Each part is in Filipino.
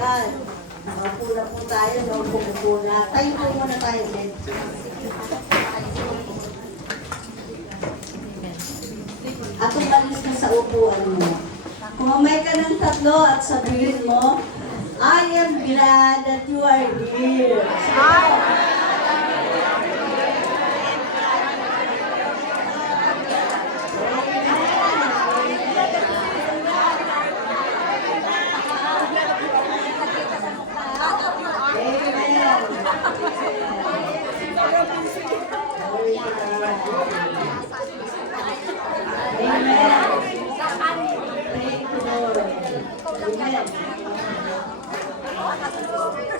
Yan. Nakaupo na po tayo. Naupo na. Tayo po muna tayo. At umalis na sa upuan mo. Kumamay ka ng tatlo at sabihin mo, I am glad that you are here.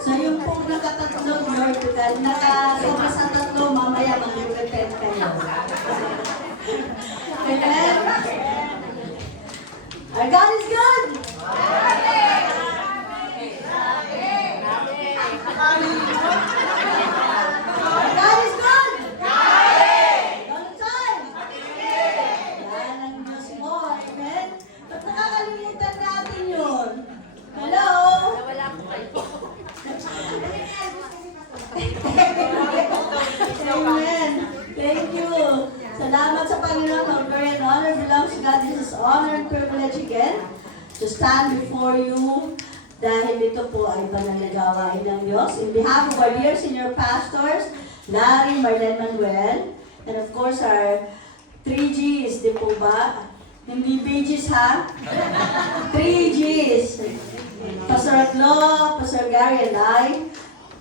So yung pong nakatatlo, nakasama sa tatlo, mamaya mag-repent kayo. Amen? Our God is good! Our God is good! All the time! Yan ang Diyos mo, amen? Ba't nakakalimutan natin yun? Hello? Amen. Thank you. Salamat sa Panginoon. All glory and honor belongs to God. This is honor and privilege again to stand before you dahil ito po ay banal na gawain ng Diyos. In behalf of our dear senior pastors, Larry, Marlene Manuel, and of course our 3Gs, di po ba? Hindi BGs ha? 3Gs. Pastor Atlo, Pastor Gary and I,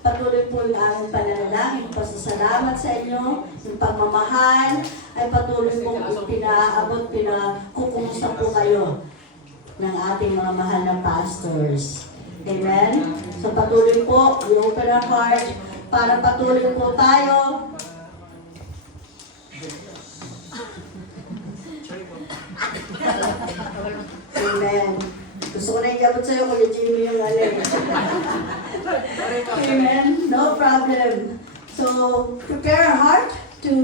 patuloy po yung aming pananalangin, pasasalamat sa inyo, yung pagmamahal, ay patuloy pong pinaabot, pinakukumusta po kayo ng ating mga mahal na pastors. Amen? So patuloy po, yung open our heart, para patuloy po tayo. Amen. Gusto ko na iabot sa'yo kung Jimmy yung alin. Amen. No problem. So, prepare our heart to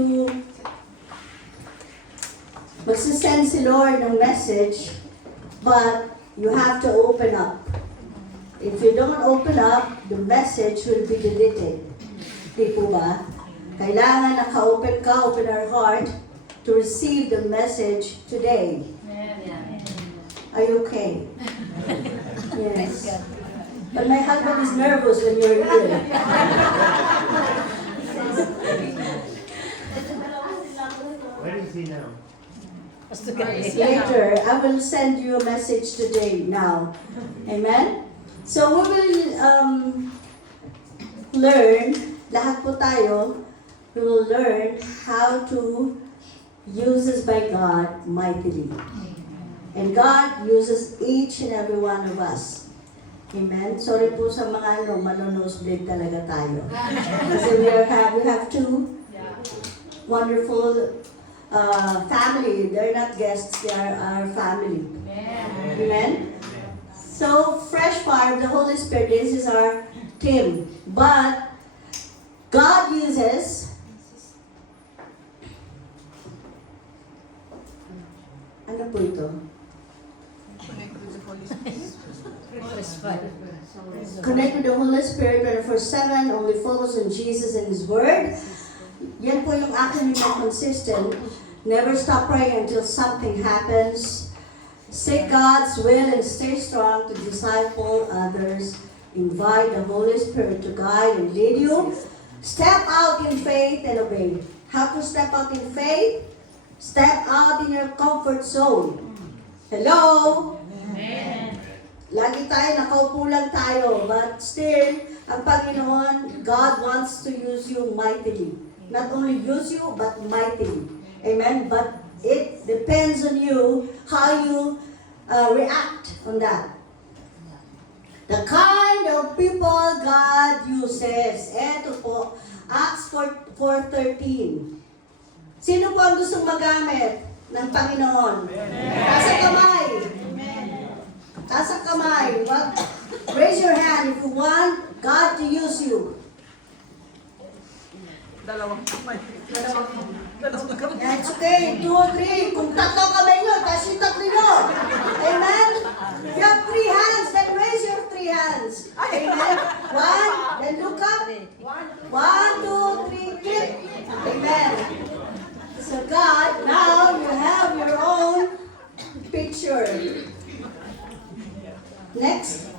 magsisend si Lord ng message, but you have to open up. If you don't open up, the message will be deleted. Di po ba? Kailangan naka-open ka, open our heart to receive the message today. Are you okay? Yes. But my husband is nervous when you're here. Where is he now? Later, I will send you a message today, now. Amen? So we will learn, lahat po tayo, we will learn how to use us by God mightily. And God uses each and every one of us. Amen? Sorry po sa mga manonosebleed talaga tayo. Kasi we have two wonderful family. They're not guests, they are our family. Amen? So, fresh fire of the Holy Spirit, this is our team. But, God uses, ano po ito? Connect with the Holy Spirit 24/7, only focus on Jesus and His Word. Yan po yung akin yung consistent. Never stop praying until something happens. Seek God's will and stay strong to disciple others. Invite the Holy Spirit to guide and lead you. Step out in faith and obey. How to step out in faith? Step out in your comfort zone. Hello? Amen. Lagi tayo, nakaupo lang tayo, but still, ang Panginoon, God wants to use you mightily. Not only use you, but mightily. Amen? But it depends on you, how you react on that. The kind of people God uses. Eto po, Acts 4:13. Sino po ang gustong magamit ng Panginoon? Taas ang kamay. Taas ang kamay. Raise your hand if you want God to use you. Dalawang kamay. That's okay. 2 or 3. Kung tatlo kamay nyo, taas yung tatlo nyo. Amen? You have 3 hands, then raise your 3 hands. hands. Amen. One, then look up. 1, 2, 3, click. Amen. So God, now you have your own picture. Next.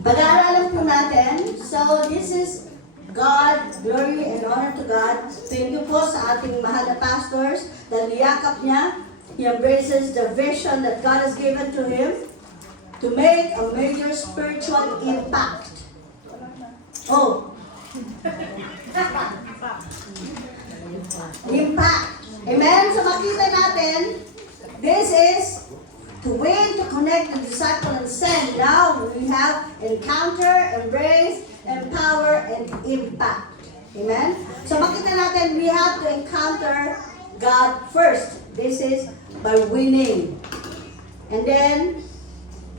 Pag-aaralan po natin. So this is God, glory and honor to God. Thank you po sa ating mahal na pastors dahil niyakap niya. He embraces the vision that God has given to him to make a major spiritual impact. Oh. Impact. Amen? So makita natin, this is to win, to connect, to disciple, and send. Now we have encounter, embrace, empower, and impact. Amen? So makita natin, we have to encounter God first. This is by winning. And then,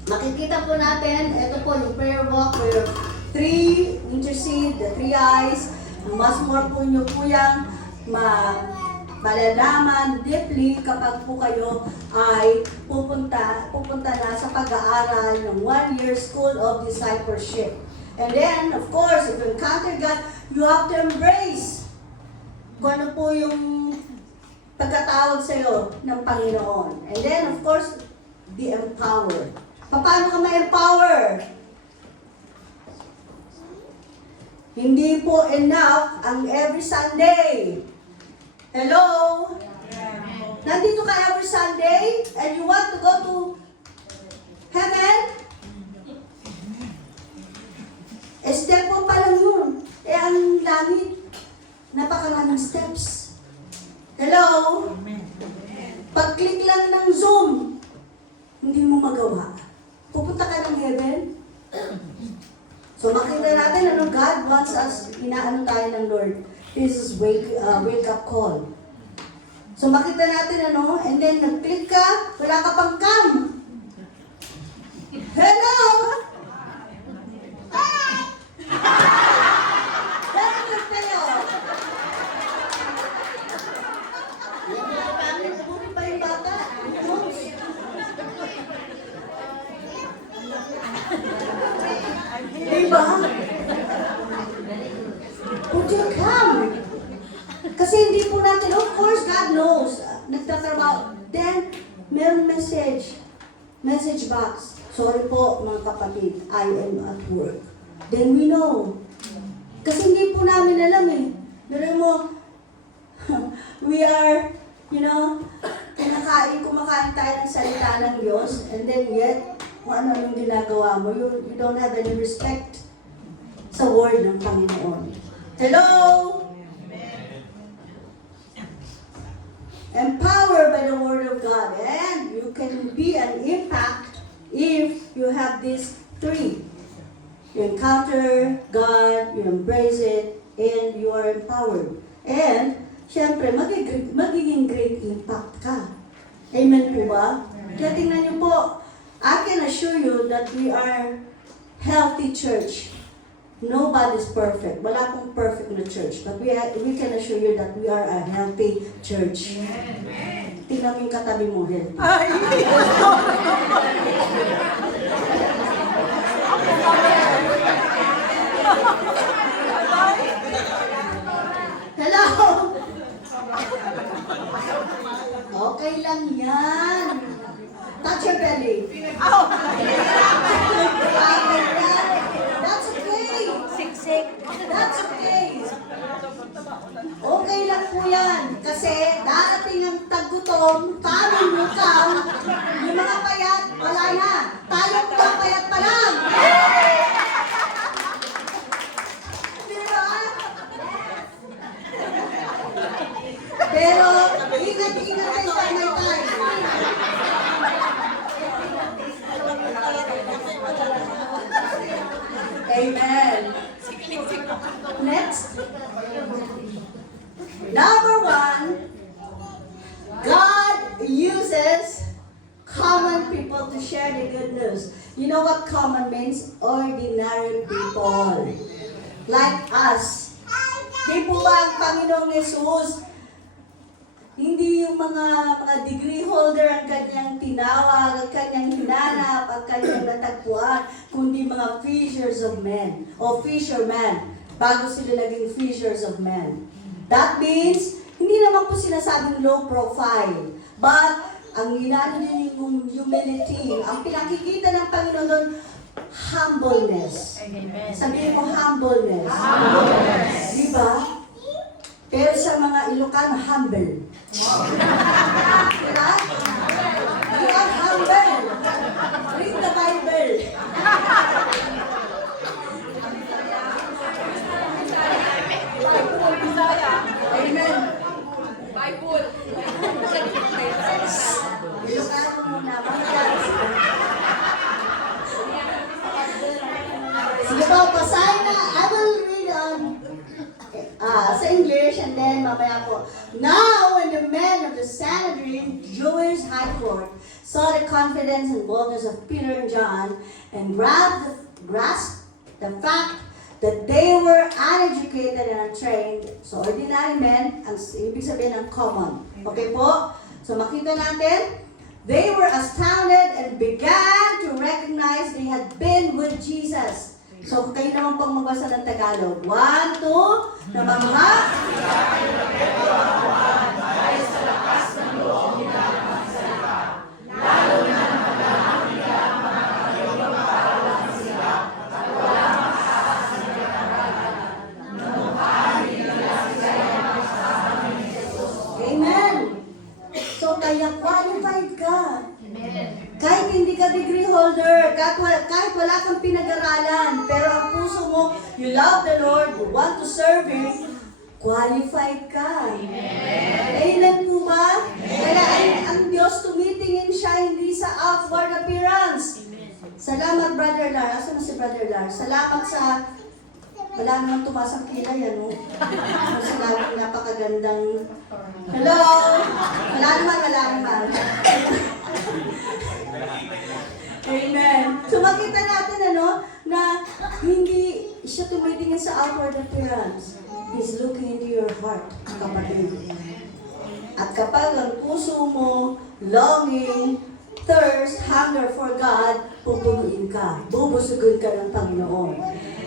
makikita po natin, ito po yung prayer walk where 3 intercede, the 3 eyes. Mas more po nyo po yung malalaman deeply kapag po kayo ay pupunta na sa pag-aaral ng 1-year school of discipleship. And then, of course, if you encounter God, you have to embrace kung ano po yung pagkatawag sa'yo ng Panginoon. And then, of course, be empowered. Paano ka ma-empower? Hindi po enough ang every Sunday. Hello? Nandito ka every Sunday and you want to go to heaven? Step mo pa lang yun. Ang langit, napakaraming steps. Hello? Pag-click lang ng Zoom, hindi mo magawa. Pupunta ka ng heaven? So makita natin ano God wants us, inaano tayo ng Lord. This is wake up call. So makita natin ano, and then nag-click ka, wala ka pang cam. Hello? Very good kayo. Buti pa yung bata. Diba? Put your cam. Kasi hindi po natin, of course, God knows. Nagtatrabaho. Then, meron message box. Sorry po, mga kapatid, I am at work. Then we know. Kasi hindi po namin alam eh. Pero mo, we are, kumakain tayo ng salita ng Diyos, and then yet, kung ano yung ginagawa mo, you don't have any respect sa word ng Panginoon. Hello? Empowered by the word of God, and you can be an impact if you have these 3. You encounter God, you embrace it, and you are empowered. And, syempre, magiging great impact ka. Amen po ba? Kaya tingnan niyo po, I can assure you that we are healthy church. Nobody's perfect. Wala pong perfect na church. But we can assure you that we are a healthy church. Tingnan mo yung katabi mo, healthy. Hello? Okay lang yan. Touch your belly. That's okay. Siksik. That's okay. Okay lang po yan. Kasi darating ang taggutom, tamang lukang, yung mga payat, wala na. Tayong mga payat pa lang. Di ba? Pero, ingat-ingat kayo sa may time. Amen. Next. Number 1, God uses common people to share the good news. You know what common means? Ordinary people. Like us. Di po ba ang Panginoong Jesus Hindi yung mga degree holder ang kanyang tinawag, ang kanyang hinanap, ang kanyang natagpuan, kundi mga fishers of men o fishermen bago sila naging fishers of men. That means, hindi naman po sinasabing low profile, but ang ginano din yung humility, ang pinakikita ng Panginoon doon, humbleness. Amen. Sabihin mo humbleness. Diba? Pero sa mga Ilocano, humble. Diba? You are humble. Read the Bible. Amen. Bible. Ilocano muna. Bakit? Sige po, basahin na. I will read sa English and then mamaya po. Now when the men of the Sanhedrin, Jewish high court, saw the confidence and boldness of Peter and John and grasped the fact that they were uneducated and untrained, so ordinary men, ang ibig sabihin ng common. Okay po? So makita natin, they were astounded and began to recognize they had been with Jesus. So kayo naman pong magbasa ng Tagalog. 1, 2, na mga Amen. So kaya qualified ka. Kahit hindi ka degree holder, kahit wala kang pinag-aralan, pero ang puso mo, you love the Lord, you want to serve Him, qualified ka. Amen po ba? Kaya ang Diyos tumitingin siya hindi sa outward appearance. Salamat, Brother Lar. Asan na si Brother Lar? Salamat sa... Wala naman tumasang kilay, ano? Salamat, napakagandang... Hello? Wala naman. Amen. So makita natin na hindi siya tumitingin sa outward appearance. He's looking into your heart, kapatid. At kapag ang puso mo, longing, thirst, hunger for God, pupunuin ka. Bubusugin ka ng Panginoon.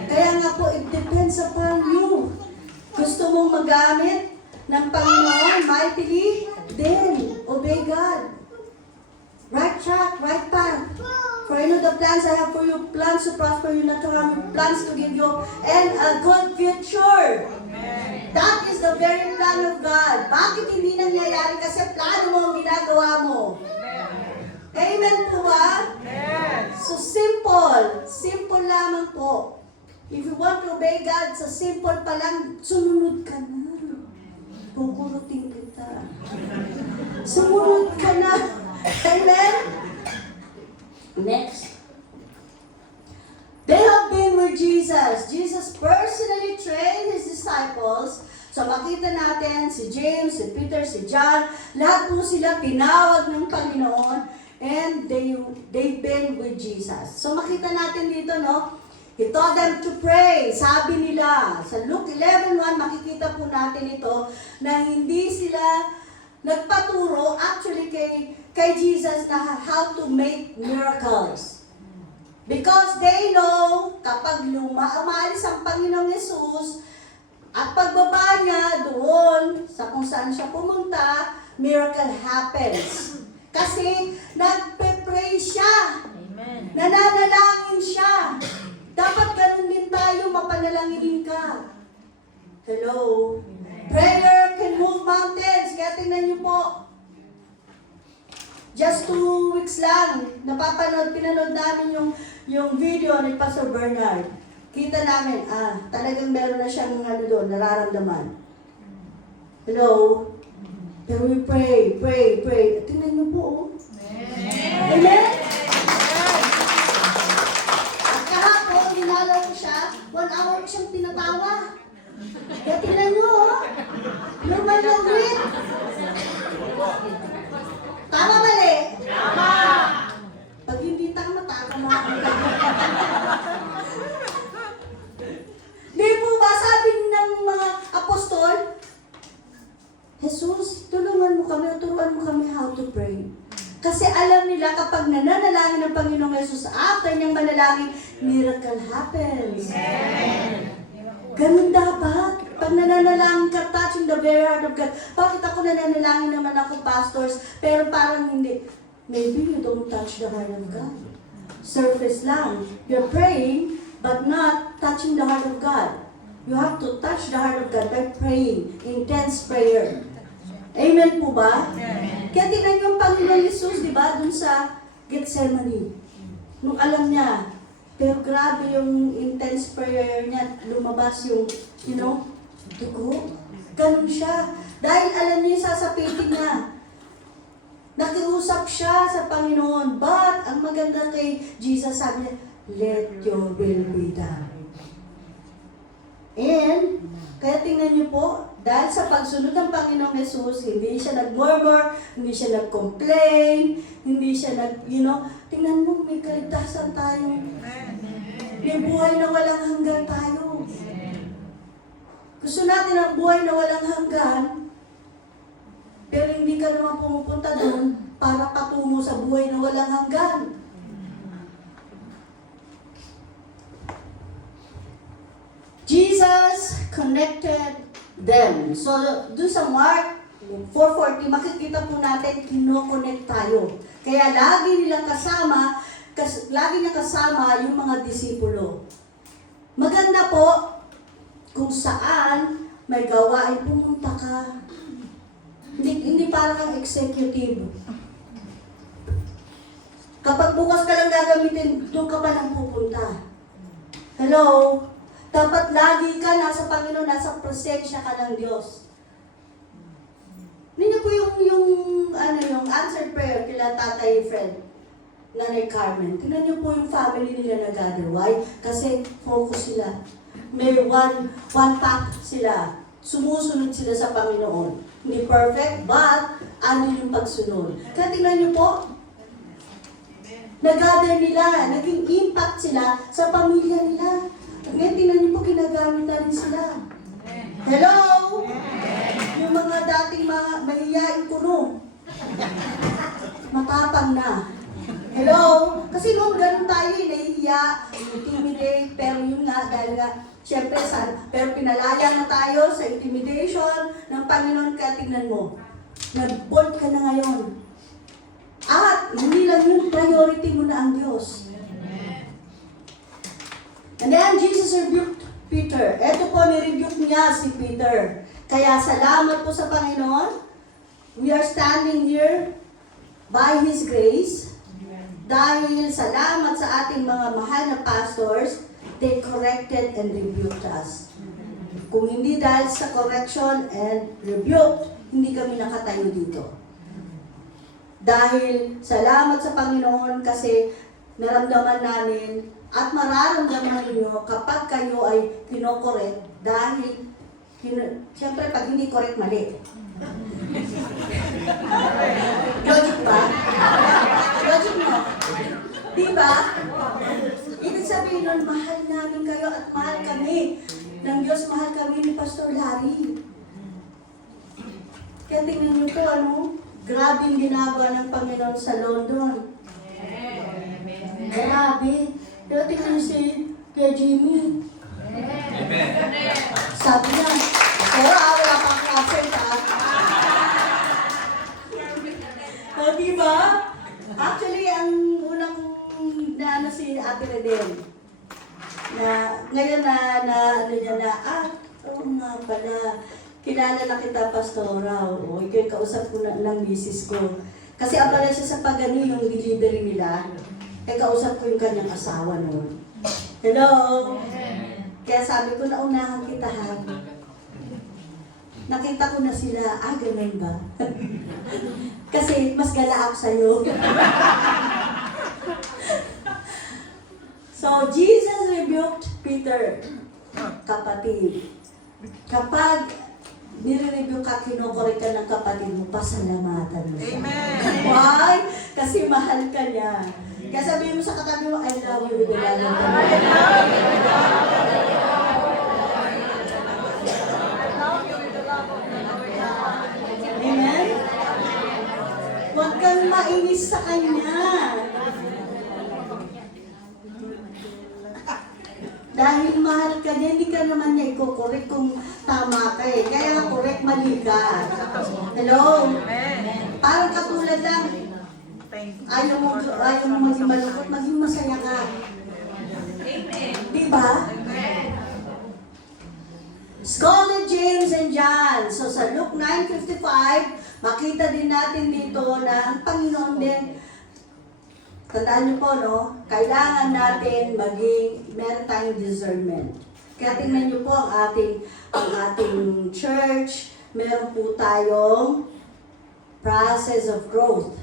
Kaya nga po, it depends upon you. Gusto mong magamit ng Panginoon mightily, then obey God. Right track, right path. For you know the plans I have for you, plans to prosper you, not to harm you, plans to give you and a good future. That is the very plan of God. Bakit hindi nangyayari? Kasi plano mo ang ginagawa mo. Amen po ba? So simple. Simple lamang po. If you want to obey God, sa simple pa lang, sumunod ka na. Kukurutin kita. Sumunod ka na. Amen? Next. They have been with Jesus. Jesus personally trained His disciples. So makita natin si James, si Peter, si John, lahat po sila tinawag ng Panginoon and they've been with Jesus. So makita natin dito, no? He taught them to pray. Sabi nila, sa Luke 11:1, makikita po natin ito, na hindi sila nagpaturo actually kay Jesus na how to make miracles. Because they know, kapag umaalis ang Panginoong Yesus, at pagbaba niya doon, sa kung saan siya pumunta, miracle happens. Kasi nagpe-pray siya. Amen. Nananalangin siya. Dapat ganun din tayo, mapanalangin ka. Hello? Prayer can move mountains. Kaya tingnan niyo po. Just 2 weeks lang, pinanood namin yung video ni Pastor Bernard. Kita namin, talagang meron na siyang doon, nararamdaman. Hello? Pero we pray. Tingnan niyo po, oh. Amen? At kahapon, dinalaw ko siya, 1 hour ko siyang tinatawa. Kaya tingnan niyo, oh. Normal lang rin. Tama mali? Tama! Pag hindi tama ka. Di po ba sabi ng mga apostol, Jesus, tulungan mo nananalangin, miracle happens. Ganun dapat. Pag nananalangin ka, touching the very heart of God. Bakit ako nananalangin naman ako, pastors, pero parang hindi. Maybe you don't touch the heart of God. Surface lang. You're praying, but not touching the heart of God. You have to touch the heart of God by praying. Intense prayer. Amen po ba? Kaya tingnan yung Panginoon Jesus, di ba, dun sa Gethsemane. Nung alam niya, pero grabe yung intense prayer niya, lumabas yung, dugo. Ganun siya. Dahil alam niya yung sasapitin niya. Nakiusap siya sa Panginoon. But, ang maganda kay Jesus, sabi niya, let your will be done. And, kaya tingnan niyo po, dahil sa pagsunod ng Panginoong Jesus, hindi siya nag-murmur, hindi siya nag-complain, hindi siya tingnan mo, may kaligtasan tayo. May buhay na walang hanggan tayo. Gusto natin ang buhay na walang hanggan, pero hindi ka naman pumupunta doon para patungo sa buhay na walang hanggan. Jesus connected them. So, doon sa Mark 4:40, makikita po natin, kino-connect tayo. Kaya lagi nilang kasama, lagi niya kasama yung mga disipulo. Maganda po kung saan may gawain, pumunta ka. Hindi parang kang executive. Kapag bukas ka lang gagamitin, doon ka pa lang pupunta. Hello? Dapat lagi ka nasa Panginoon, nasa presensya ka ng Diyos. Hindi po yung answered prayer kila Tatay Fred, Nanay Carmen. Tingnan niyo po yung family nila na gather. Why? Kasi focus sila. May one path sila. Sumusunod sila sa Panginoon. Hindi perfect, but ano yung pagsunod. Kaya tingnan niyo po, nag-gather nila, naging impact sila sa pamilya nila. Ngayon, tingnan niyo po, ginagamit na rin sila. Hello? Yung mga dating mahihiyain kuno. Matapang na. Hello? Kasi noon ganun tayo, nahihiya, intimidate, pero yun nga, dahil nga, syempre, pero pinalaya na tayo sa intimidation ng Panginoon. Kaya tingnan mo, nag-bold ka na ngayon. At hindi lang yung priority mo na ang Diyos. And then Jesus rebuked Peter. Ito po, nirebuke niya si Peter. Kaya salamat po sa Panginoon. We are standing here by His grace. Dahil salamat sa ating mga mahal na pastors, they corrected and rebuked us. Kung hindi dahil sa correction and rebuke, hindi kami nakatayo dito. Dahil salamat sa Panginoon kasi naramdaman namin at mararamdaman ninyo kapag kayo ay kinokorek dahil, siyempre pag hindi correct, mali. Logic ba? Logic mo? Diba? Ibig sabihin nun, mahal namin kayo at mahal kami ng Diyos, mahal kami ni Pastor Larry. Kaya tingnan niyo po, grabe yung ginagawa ng Panginoon sa London. Grabe. Pero tingnan niyo si Kuya Jimmy. Sabi niya, wala pang concert O, diba? Actually, ang unang si Ate Redel. Ngayon oo nga pala. Kilala na kita, Pastora. O, ikaw yung kausap ko ng misis ko. Kasi abala siya sa pagani yung delivery nila. Kausap ko yung kanyang asawa noon. Hello? Kaya sabi ko, naunahan kita ha. Nakita ko na sila, ganun ba? Kasi mas gala ako sa'yo. So, Jesus rebuked Peter, kapatid. Kapag nire-review ka, kinukorek ka ng kapatid mo, pasalamatan mo siya. Amen! Why? Kasi mahal ka niya. Kaya sabihin mo sa katabi mo, I love you with the love of God. Amen? Huwag kang mainis sa kanya. Dahil mahal ka niya, hindi ka naman niya i-correct kung tama ka eh. Kaya nga correct, mali ka. Hello? Parang katulad lang, ayaw mo maging malungkot, maging masaya ka. Diba? Scholar James and John. So sa Luke 9:55, makita din natin dito na ang Panginoon din, tandaan niyo po, no? Kailangan natin meron tayong discernment. Kaya tingnan niyo po ang ating church, meron po tayong process of growth.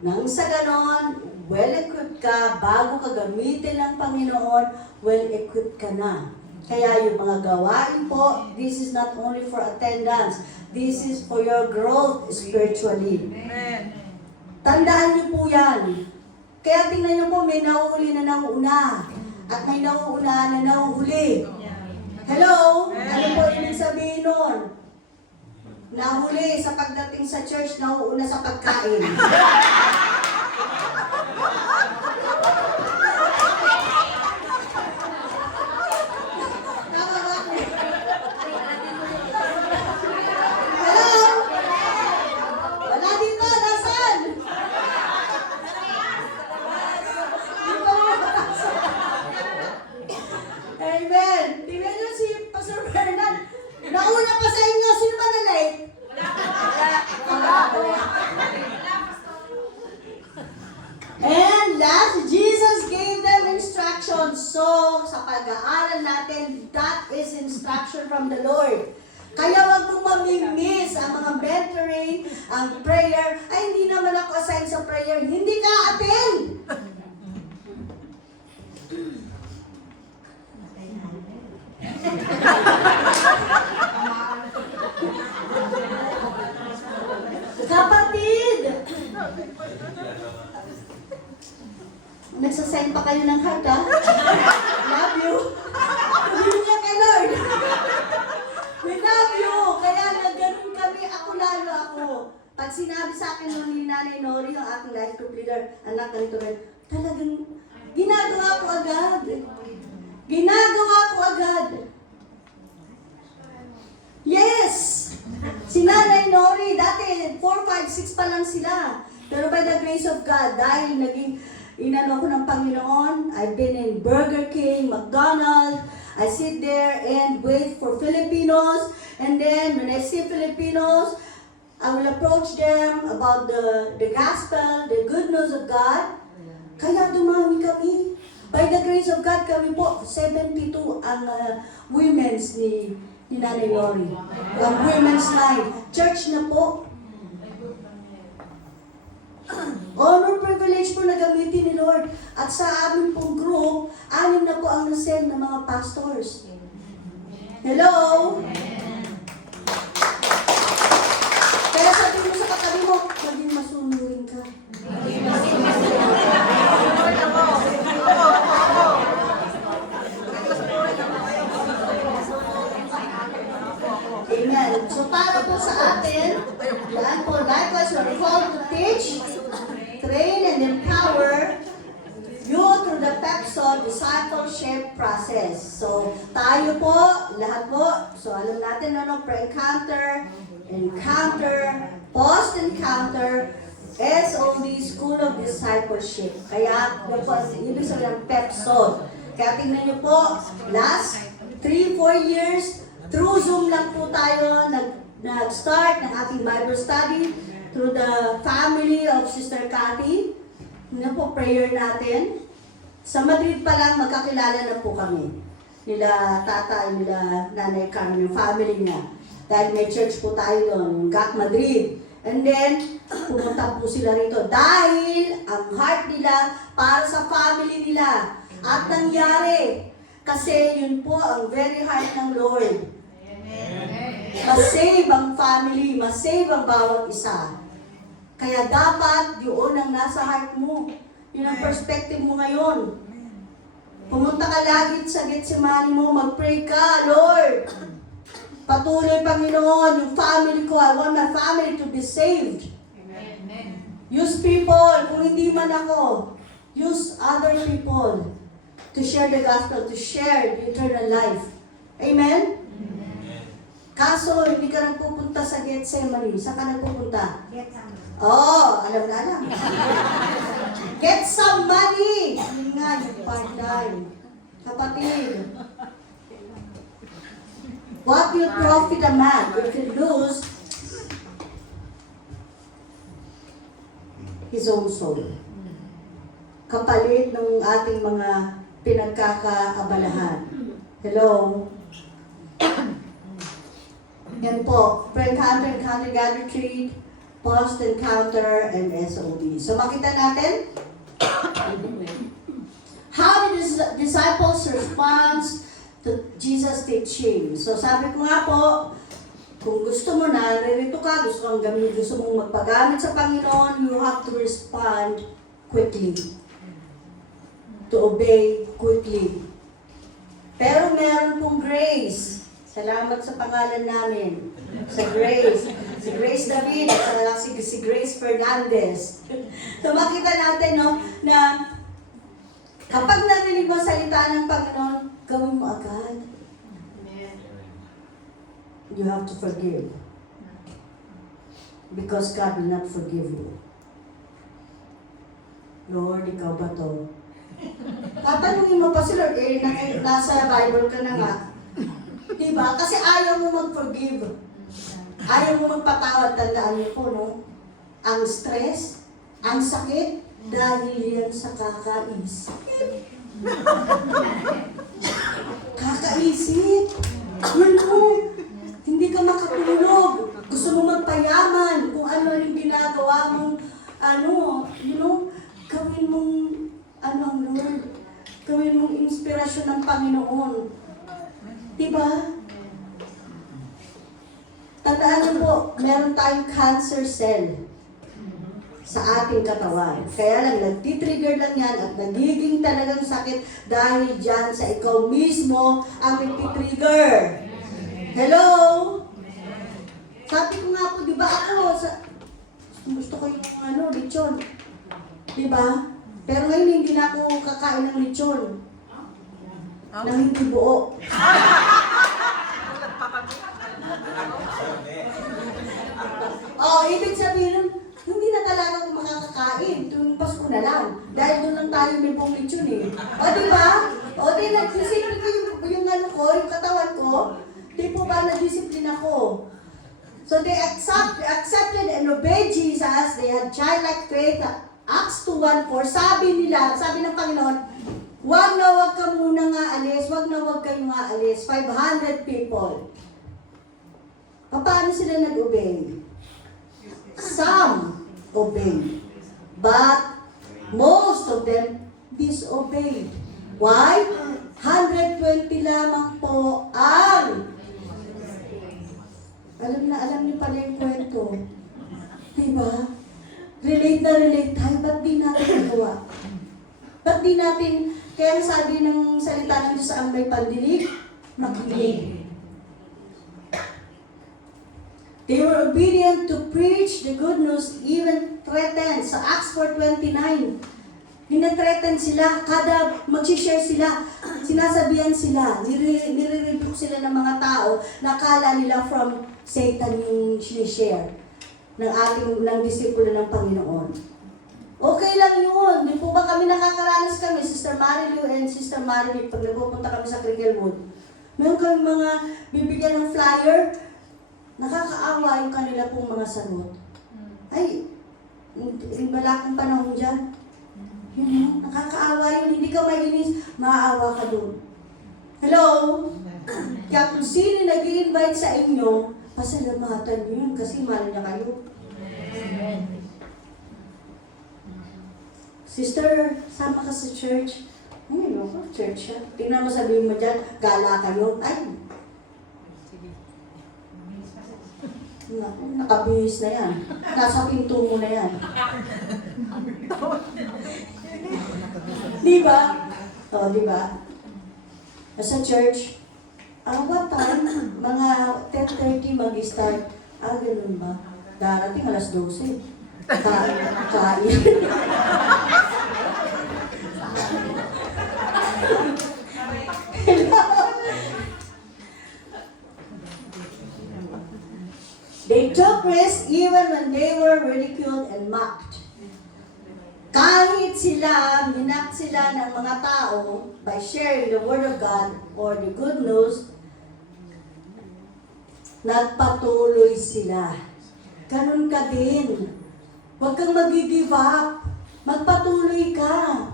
Nang sa ganon, well-equipped ka, bago ka gamitin ng Panginoon, well-equipped ka na. Kaya yung mga gawain po, this is not only for attendance, this is for your growth spiritually. Amen. Tandaan niyo po yan. Kaya tingnan niyo po, may nauuli na nauuna. At may nauuna na nauhuli. Hello? Ano po ibig sabihin nun? Nahuli sa pagdating sa church, nauuna sa pagkain. Tama ba? Hello? Wala dito, nasaan? Amen. Tingnan niyo si Pastor Bernard. Nauna pa sa inyo. Sino ba na-late? And last, Jesus gave them instructions. So, sa pag-aaral natin, that is instruction from the Lord. Kaya wag mong mamimiss ang mga mentoring, ang prayer. Ay, hindi naman ako assigned sa prayer. Hindi ka attend. Kapatid! Nagsasend pa kayo ng heart, ha? Love you. Sabihin niya kay Lord. We love you. Kaya nagganun kami, ako lalo ako. Pag sinabi sa akin nung ni Nanay Nori, yung aking life group leader, anak ganito rin, talagang ginagawa ko agad. Ginagawa ko agad. Yes! Si Nanay Nori, dati 4, 5, 6 pa lang sila. Pero by the grace of God, dahil naging inano ko ng Panginoon, I've been in Burger King, McDonald's, I sit there and wait for Filipinos, and then when I see Filipinos, I will approach them about the gospel, the good news of God. Kaya dumami kami. By the grace of God, kami po, 72 ang women's ni Nanay Lori. Ang women's line. Church na po. Honor privilege po na gamitin ni Lord. At sa amin pong group, 6 na po ang nasend ng mga pastors. Hello? Kaya sabi mo sa katabi mo, maging masunurin ka. Amen. So para po sa atin, yan po, likewise, we're called to teach, train, and empower you through the PEPSO discipleship process. So tayo po, lahat po, so alam natin pre-encounter, encounter, post-encounter, SOD, School of Discipleship. Kaya, yun po, ibig sabihin ng PEPSO. Kaya tingnan niyo po, last 3-4 years, through Zoom lang po tayo nag-start ng ating Bible study through the family of Sister Cathy. Yun po, prayer natin. Sa Madrid pa lang, magkakilala na po kami. Nila tatay, nila nanay Carmen, yung family niya. Dahil may church po tayo doon, yung GAC Madrid. And then, pumunta po sila rito. Dahil ang heart nila para sa family nila. At nangyari. Kasi yun po ang very heart ng Lord. Masave ang family, masave ang bawat isa. Kaya dapat yun ang nasa heart mo. Yun ang perspective mo ngayon. Pumunta ka lagi sa Getsemani mo, mag-pray ka, Lord. Patuloy, Panginoon, yung family ko, I want my family to be saved. Use people, kung hindi man ako, use other people. to share the gospel, to share the eternal life. Amen? Kaso, hindi ka nagpupunta sa Gethsemane. Saan ka nagpupunta? Alam na alam. Get some money! Yun nga, yung part-time. Kapatid, what will profit a man if he lose his own soul? Kapalit ng ating mga pinagkakaabalahan. Hello? Yan po, pre-encounter, encounter, gather, treat, post-encounter, and SOD. So makita natin, how did the disciples respond to Jesus' teaching? So sabi ko nga po, kung gusto mo na, narito ka, gusto mong magpagamit sa Panginoon, you have to respond quickly. To obey quickly. Pero meron pong grace. Salamat sa pangalan namin. Sa Grace. Si Grace David at si Grace Fernandez. So makita natin, no, na kapag narinig mo salita ng Panginoon, gawin mo agad. You have to forgive. Because God will not forgive you. Lord, ikaw ba to? Tatanungin mo pa si Lord, nasa Bible ka na nga. Diba? Kasi ayaw mo mag-forgive. Ayaw mo magpatawad. Tandaan niyo po, no? Ang stress, ang sakit, dahil yan sa kakaisip. Kakaisip. Yun mo. Hindi ka makatulog. Gusto mo magpayaman. Kung ano yung ginagawa mong, gawin mong, Lord, gawin mong inspirasyon ng Panginoon. Diba? Tandaan niyo po, meron tayong cancer cell sa ating katawan. Kaya lang, nagtitrigger lang yan at nagiging talagang sakit dahil dyan sa ikaw mismo ang nagtitrigger. Hello? Sabi ko nga po, di ba ako, gusto ko yung lechon. Di ba? Pero ngayon hindi na ako kakain ng lechon. Nang hindi buo. Ibig sabihin, hindi na talaga ako makakakain. Tuwing Pasko na lang. Dahil doon lang tayo may pong lechon eh. Di ba? Nagsisipin ko yung katawan ko. Di po ba na-discipline ako? So they accepted and obeyed Jesus. They had childlike faith. Acts 2:1-4, sabi ng Panginoon, wag ka muna nga alis, wag kayo nga alis. 500 people. Paano sila nag-obey? Some obeyed, but most of them disobeyed. Why? 120 lamang po ang alam niyo pala yung kwento. Diba? Relate na relate tayo, ba't di natin nagawa? Ba't di natin, kaya sabi ng salita ng Diyos sa may pandinig, makinig. They were obedient to preach the good news, even threatened. Sa Acts 4:29, threatened sila, kada mag-share sila, sinasabihan sila, nire-rebuke sila ng mga tao, nakala nila from Satan yung share ng disipulo ng Panginoon. Okay lang yun. Di po ba kami nakakaranas kami, Sister Marilu and Sister Marilu, pag nagpupunta kami sa Cricklewood, meron kami mga bibigyan ng flyer, nakakaawa yung kanila pong mga sagot. Ay, wala kang panahon dyan. Yun, nakakaawa yun. Hindi ka mainis, maaawa ka doon. Hello? Kaya kung sino nag-i-invite sa inyo, pasalamatan nyo yun kasi mahal niya kayo. Sister, sama ka sa church. Church siya. Tingnan mo, sabihin mo dyan, gala kayo. Ay, nakabihis na yan. Nasa pinto mo na yan. Diba? Diba? Sa church, what time? Mga 10:30 mag-start. Ganun ba? Darating alas 12. Kain. took risks even when they were ridiculed and mocked. Kahit sila, minak sila ng mga tao by sharing the Word of God or the good news, nagpatuloy sila. Ganun ka din. Huwag kang mag-give up. Magpatuloy ka.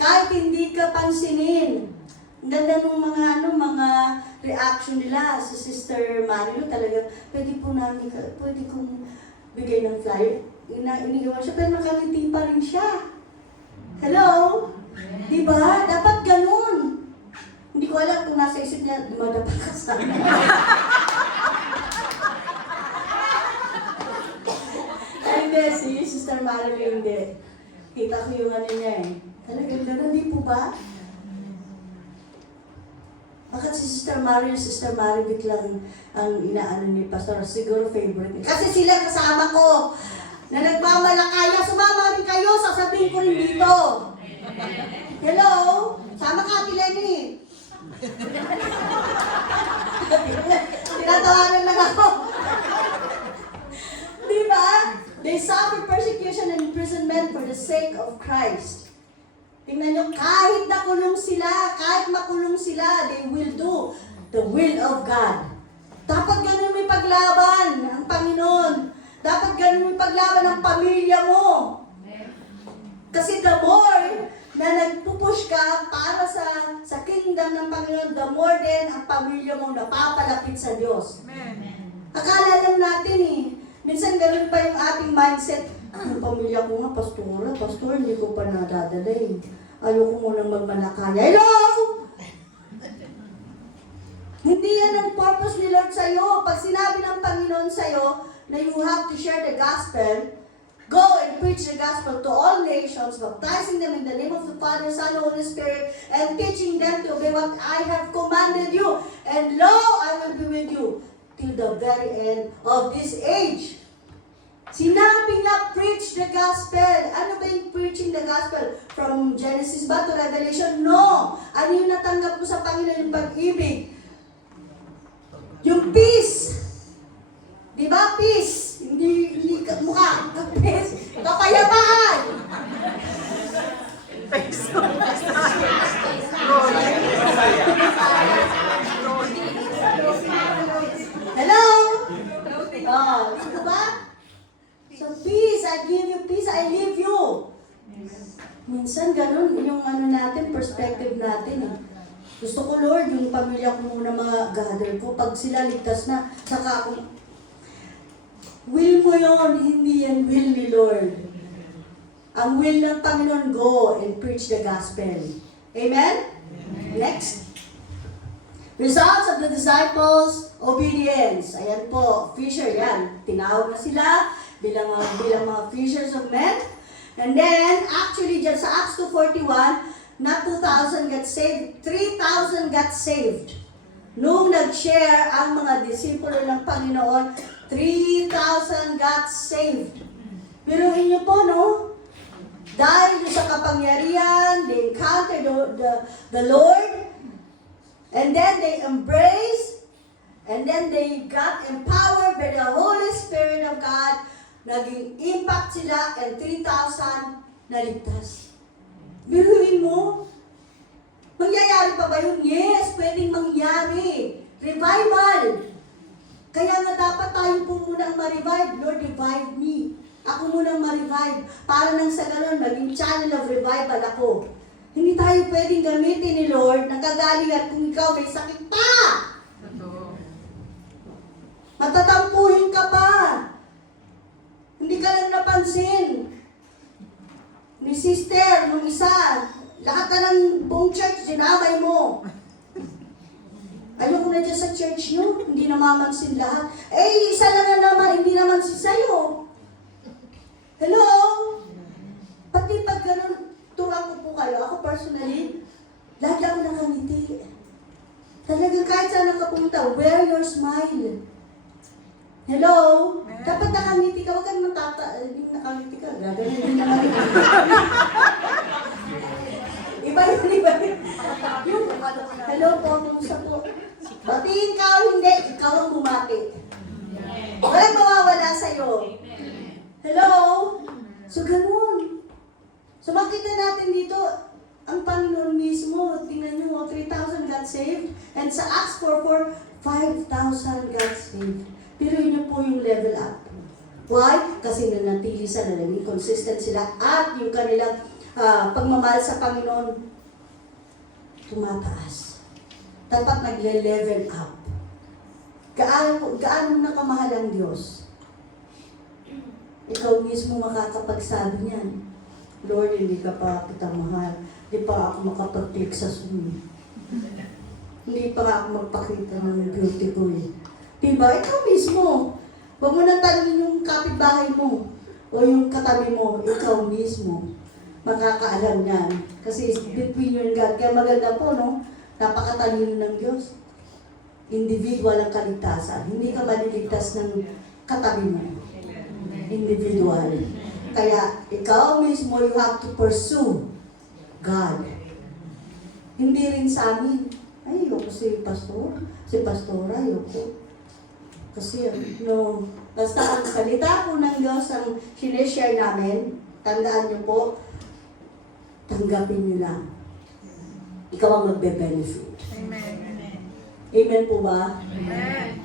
Kahit hindi ka pansinin. Ang ganda ng mga reaction nila sa Sister Marilu, talaga, pwede kong bigay ng flyer. Inigawan siya, pero nakaliti pa rin siya. Hello? Diba? Dapat ganun. Hindi ko alam kung nasa isip niya, dumadapa ka sa akin. Hindi, si Sister Marilu hindi. Kita ko yung ano niya eh. Talagang ganun, di po ba? Bakit si Sister Marilu lang ang inaano ni Pastor? Siguro favorite niya. Kasi sila kasama ko na nagmamalakaya. Sumama rin kayo, sasabihin ko rin dito. Hello? Sama ka, Ate Lenny. Tinatawanan lang ako. Diba? They suffered persecution and imprisonment for the sake of Christ. Tingnan nyo, kahit nakulong sila, kahit makulong sila, they will do the will of God. Dapat ganun may paglaban ang Panginoon. Dapat ganun may paglaban ang pamilya mo. Kasi the more na nagpupush ka para sa kingdom ng Panginoon, the more din ang pamilya mo napapalapit sa Diyos. Akala lang natin eh, minsan ganun pa yung ating mindset. Ang pamilya ko nga, pastor, hindi ko pa nadadalay. Ayoko munang magmanakaya. Hello? Hindi yan ang purpose ni Lord sa'yo. Pag sinabi ng Panginoon sa'yo na you have to share the gospel, go and preach the gospel to all nations, baptizing them in the name of the Father, Son, and Holy Spirit, and teaching them to obey what I have commanded you. And lo, I will be with you till the very end of this age. Sinabi nga, preach the gospel. Ano ba yung preaching the gospel? From Genesis ba to Revelation? No! Ano yung natanggap mo sa Panginoon? Yung pag-ibig. Yung peace. Di ba? Peace. Hindi mukha. Peace. Kapayapaan. Hello? Oh, ito ba? So peace, I give you peace, I leave you. Minsan ganun yung ano natin, perspective natin eh. Gusto ko Lord, yung pamilya ko muna mga gather ko, pag sila ligtas na, saka ako, will mo yun, hindi yan will ni Lord. Ang will ng Panginoon, go and preach the gospel. Amen? Next. Results of the disciples' obedience. Ayan po, fisher yan. Tinawag na sila bilang mga fishers of men. And then, actually, dyan sa Acts 2:41, not 2,000 got saved, 3,000 got saved. Nung nag-share ang mga disipulo ng Panginoon, 3,000 got saved. Pero inyo po, no? Dahil sa kapangyarihan, they encountered the Lord, and then they embraced, and then they got empowered by the Holy Spirit of God. Naging impact sila, and 3,000 naligtas. Biruin mo, mangyayari pa ba yun? Yes, pwedeng mangyari. Revival. Kaya nga dapat tayo po munang ma-revive. Lord, revive me. Ako munang ma-revive. Para nang sa ganun, maging channel of revival ako. Hindi tayo pwedeng gamitin ni Lord ng kagalingan kung ikaw may sakit pa. Matatampuhin ka pa. Hindi ka lang napansin. Ni sister, nung isa, lahat na ng buong church, dinamay mo. Ayoko na dyan sa church nyo, hindi namamansin lahat. Eh, isa lang na naman, hindi naman si sa'yo. Hello? Pati pag ganun, turuan ko po kayo, ako personally, lagi ako nakangiti. Talagang kahit saan nakapunta, wear your smile. Hello? Dapat nakangiti ka, huwag kang hindi nakangiti ka, gagawin din naman. Iba yun. Yung, hello po, kumusta po? Batiin ka o hindi, ikaw ang bumati. Walang mawawala sa'yo. Hello? So, ganun. So, makita natin dito, ang Panginoon mismo, tingnan nyo, 3,000 got saved. And sa Acts 4:4, 5,000 got saved. Pero yun na po yung level up. Why? Kasi nanatili sa naging consistent sila at yung kanilang pagmamahal sa Panginoon tumataas. Dapat nagle-level up. Gaano na kamahal ang Diyos? Ikaw mismo makakapagsabi niyan. Lord, hindi ka pa kita mahal. Hindi pa ako makapag-click sa Zoom. Hindi pa ako magpakita ng beautiful. Diba? Ikaw mismo. Huwag mo nang tanongin yung kapitbahay mo o yung katabi mo. Ikaw mismo. Makakaalam yan. Kasi it's between you and God. Kaya maganda po, no? Napakatalino ng Diyos. Individual ang kaligtasan. Hindi ka maliligtas ng katabi mo. Individual. Kaya ikaw mismo, you have to pursue God. Hindi rin sa amin. Ay, ayoko si pastor. Si pastora, ayoko. Kasi, no, basta ang salita po ng Diyos ang sinishare namin, tandaan niyo po, tanggapin niyo lang. Ikaw ang magbe-benefit. Amen. Amen po ba? Amen.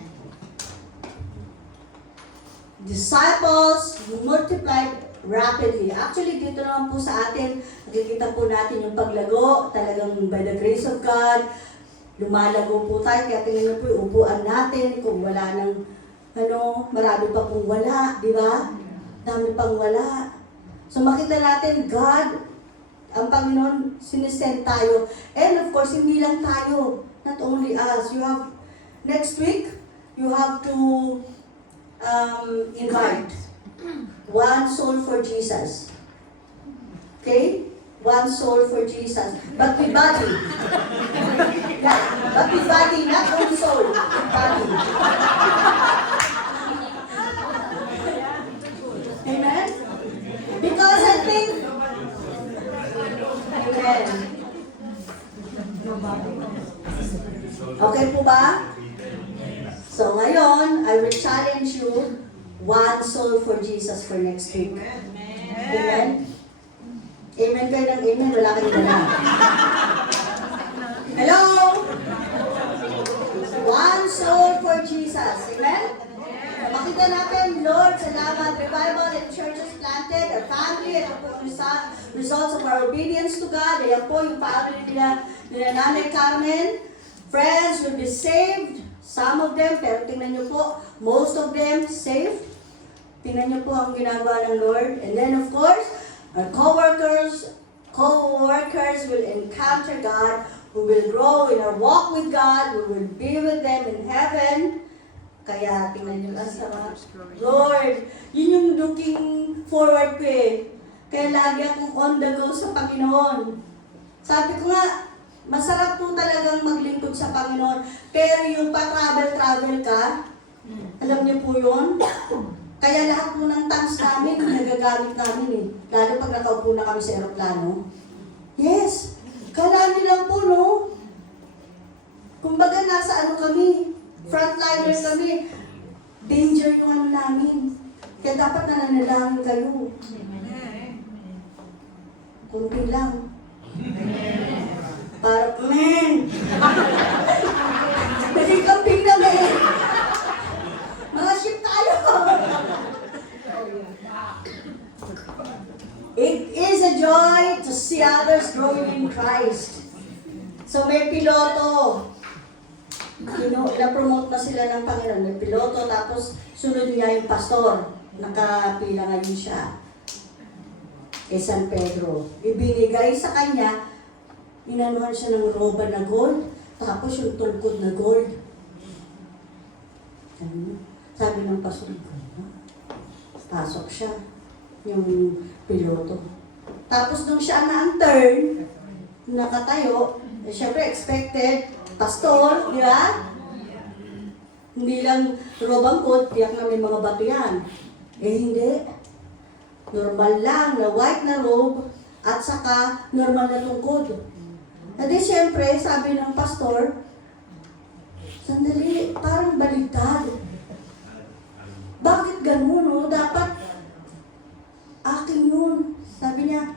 Disciples multiplied rapidly. Actually, dito naman po sa atin, nakikita po natin yung paglago, talagang by the grace of God, lumalago po tayo. Kaya tingnan niyo po yung upuan natin, kung wala nang, marami pa pong wala, di ba? Dami pang wala. So makita natin, God, ang Panginoon, sinisend tayo. And of course, hindi lang tayo, not only us. You have, next week, you have to invite one soul for Jesus. Okay? One soul for Jesus. But with body. Yeah, but with body, not only soul. Body. Amen? Because I think, amen. Okay po ba? So ngayon, I will challenge you, one soul for Jesus for next week. Amen? Amen kayo ng amen, wala kayong wala. Hello? One soul for Jesus. Amen? Makita natin, Lord, salamat, revival and churches planted, our family, ito po yung results of our obedience to God. Ayan po yung family nila Nanay Carmen. Friends will be saved. Some of them, pero tingnan nyo po, most of them saved. Tingnan nyo po ang ginagawa ng Lord. And then of course, our co-workers will encounter God. We will grow in our walk with God. We will be with them in heaven. Kaya tingnan nyo lang sa Lord, yun yung looking forward ko eh. Kaya lagi akong on the go sa Panginoon. Sabi ko nga, masarap po talagang maglingkod sa Panginoon. Pero yung pa-travel ka, alam niyo po yun? Kaya lahat po ng tanks namin, nagagamit namin eh. Lalo pag nakaupo na kami sa aeroplano. Yes! Kala niyo lang po, no? Kumbaga nasa ano kami, frontliner kami. Danger yung ano namin. Kaya dapat nananalangin kayo. Kunti lang. Para, men! Nagkikamping na, men! Mga ship tayo! It is a joy to see others growing in Christ. So may piloto. Na-promote na sila ng Panginoon. May piloto, tapos sunod niya yung pastor. Nakapila ngayon siya. Kay San Pedro. Ibinigay sa kanya, inanuhan siya ng roba na gold, tapos yung tungkod na gold. Sabi ng pastor, pasok siya, yung piloto. Tapos nung siya na ang turn, nakatayo, syempre expected, pastor, di ba? Hindi lang robang coat, tiyak na may mga bato yan. Eh hindi. Normal lang na white na robe at saka normal na tungkod. E di syempre, sabi ng pastor, sandali, parang baligtad. bakit ganun, no? Dapat akin yun. Sabi niya,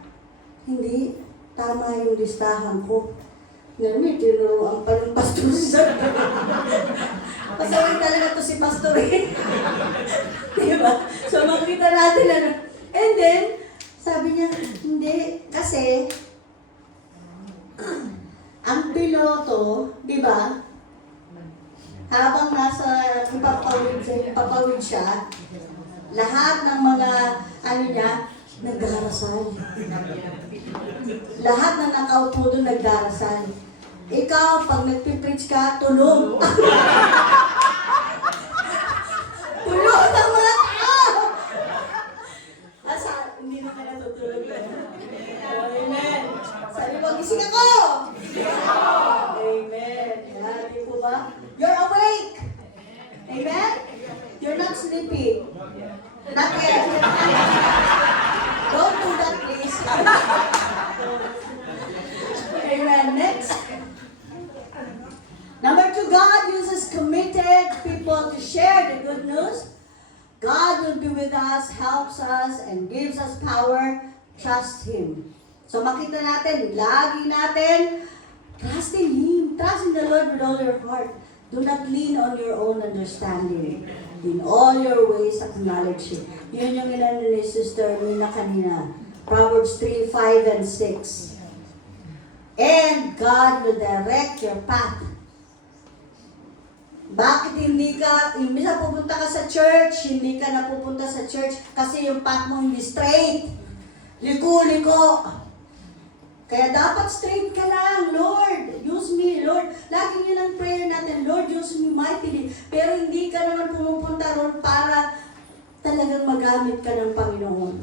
hindi, tama yung listahan ko. May tinuruan pa ng pastor sa pasawin talaga to si pastor eh. Diba? So makita natin ano. And then, sabi niya, hindi, kasi ang piloto, di ba, habang nasa ipapawid siya, lahat ng mga, ano niya, nagdarasal. Lahat na nakaupo doon nagdarasal. Ikaw, pag nagpipreach ka, tulog. Tulog ng mga tao! Asa, hindi na ka natutulog. Amen. Sabi mo, gising ako! Amen. Hindi po ba? You're awake! Amen? You're not sleepy. Not yet. Don't do that, please. Amen. Next. Number 2, God uses committed people to share the good news. God will be with us, helps us, and gives us power. Trust Him. So makita natin, lagi natin, trust in Him. Trust in the Lord with all your heart. Do not lean on your own understanding. In all your ways, acknowledge Him. Yun yung inano ni Sister Nina kanina. Proverbs 3, 5, and 6. And God will direct your path. Bakit hindi ka, imbis na pupunta ka sa church, hindi ka napupunta sa church kasi yung path mo hindi straight. Liko-liko. Kaya dapat straight ka lang, Lord. Use me, Lord. Lagi yun ang prayer natin, Lord, use me mightily. Pero hindi ka naman pumupunta ron para talagang magamit ka ng Panginoon.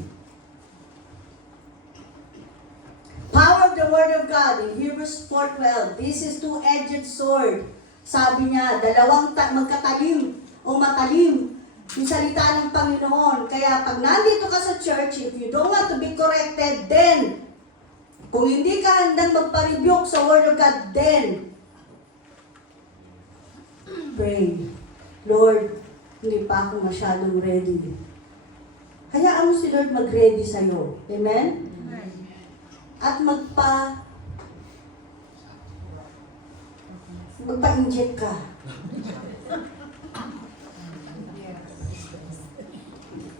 Power of the Word of God in Hebrews 4:12. This is two-edged sword. Sabi niya, dalawang magkatalim o matalim yung salita ng Panginoon. Kaya pag nandito ka sa church, if you don't want to be corrected, then, kung hindi ka handang magpa-rebuke sa Word of God, then, pray, Lord, hindi pa ako masyadong ready. Hayaan mo si Lord mag-ready sa'yo. Amen? At magpa-inject ka.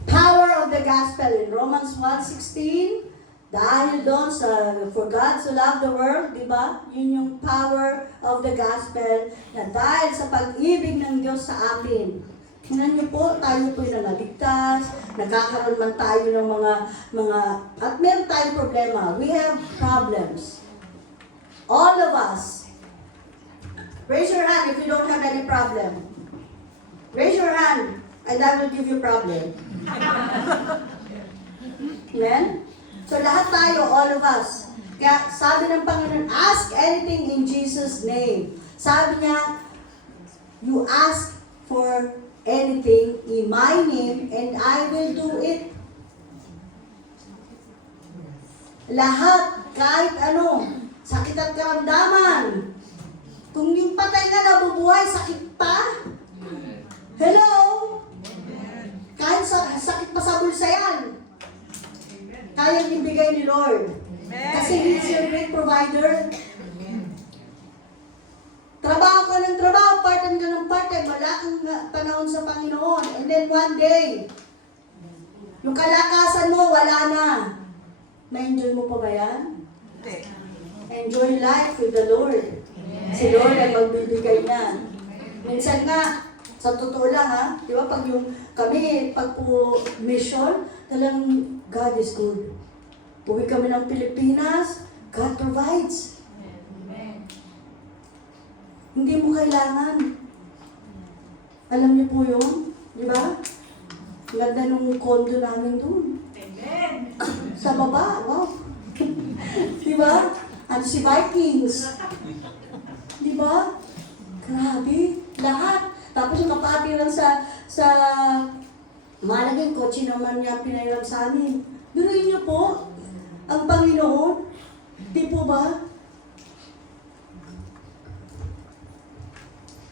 Power of the gospel in Romans 1:16. Dahil doon for God so loved the world, di ba? Yun yung power of the gospel na dahil sa pag-ibig ng Diyos sa atin. Tingnan niyo po, tayo po'y naligtas, nagkakaroon man tayo ng mga, at meron tayong problema. We have problems. All of us. Raise your hand if you don't have any problem. Raise your hand, and I will give you problem. Amen? So lahat tayo, all of us. Kaya sabi ng Panginoon, ask anything in Jesus' name. Sabi niya, you ask for anything in my name, and I will do it. Lahat, kahit ano, sakit at karamdaman. Kung yung patay na nabubuhay, sakit pa. Hello? Kahit sakit pa sa bulsa yan. Kayang ibigay ni Lord. Kasi He's your great provider. Trabaho ka ng trabaho, part-time ka ng part-time, wala kang panahon sa Panginoon. And then one day, yung kalakasan mo, wala na. Na-enjoy mo pa ba yan? Enjoy life with the Lord. Si Lord ang magbibigay niyan. Minsan nga, sa totoo lang ha, di ba pag po mission, talagang God is good. Uwi kami ng Pilipinas, God provides. Hindi mo kailangan. Alam niyo po yun, di ba? Ganda nung condo namin doon. Sa baba, wow. Di ba? Ano si Vikings? Di ba? Grabe. Lahat. Tapos yung kapatiran sa malaging kotse naman niya pinairam sa amin. Duruin niyo po, ang Panginoon. Di po ba?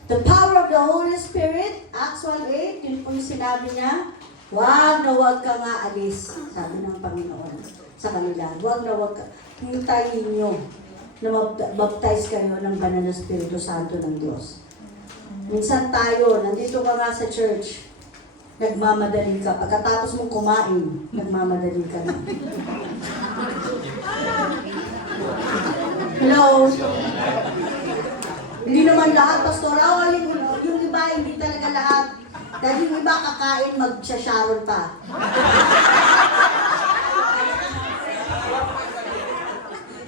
The power of the Holy Spirit, Acts 1:8, yun po yung sinabi niya, wag na wag ka nga alis, sabi ng Panginoon sa kanila. Wag na wag ka, hintayin nyo na baptize kayo ng banal na Espiritu Santo ng Diyos. Minsan tayo, nandito ka nga sa church, nagmamadali ka. Pagkatapos mong kumain, nagmamadali ka na. Hello? Hindi naman lahat, Pastor. Yung iba, hindi talaga lahat. Dahil yung iba kakain, magsasharon pa.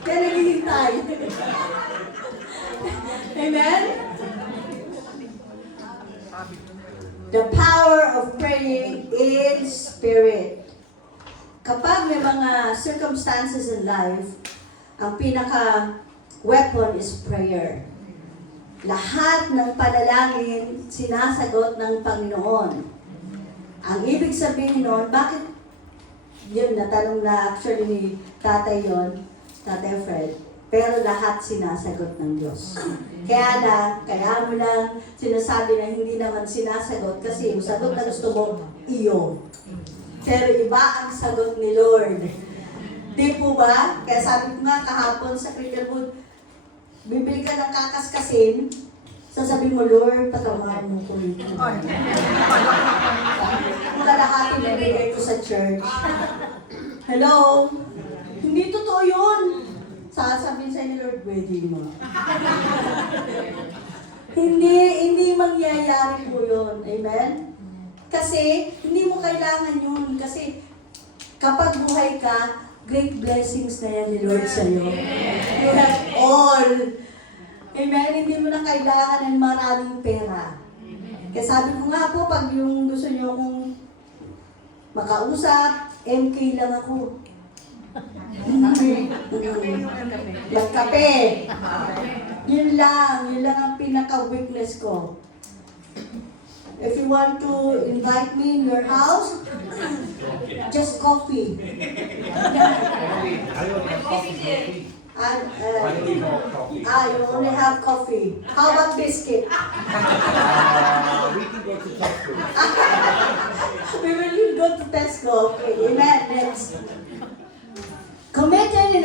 Kaya naghihintay. Amen? The power of praying in spirit. Kapag may mga circumstances in life, ang pinaka-weapon is prayer. Lahat ng panalangin, sinasagot ng Panginoon. Ang ibig sabihin nun, bakit, yun, natanong na actually ni Tatay yon, Tatay Fred, pero lahat sinasagot ng Diyos. Kaya mo lang sinasabi na hindi naman sinasagot kasi yung sagot na gusto mo, iyo. Pero iba ang sagot ni Lord. Di po ba? Kaya sabi ko nga kahapon sa Cricklewood, bibili ka ng kakaskasin, sasabihin mo, Lord, patawahan mo ko ito. Kalahati na bigay ko sa church. Hello? Hindi totoo yun. Sasabihin sa ni Lord, pwede mo. Hindi mangyayari po yun. Amen? Kasi, hindi mo kailangan yun. Kasi, kapag buhay ka, great blessings na yan ni Lord sa'yo. You have all. Amen? Hindi mo na kailangan ng maraming pera. Kaya sabi ko nga po, pag yung gusto nyo kong makausap, MK lang ako. Magkape. Yun lang ang pinaka-weakness ko. If you want to invite me in your house, just coffee. You only have coffee. How about biscuit? We can go to Tesco. We will go to Tesco. Okay, amen. Next. Committed in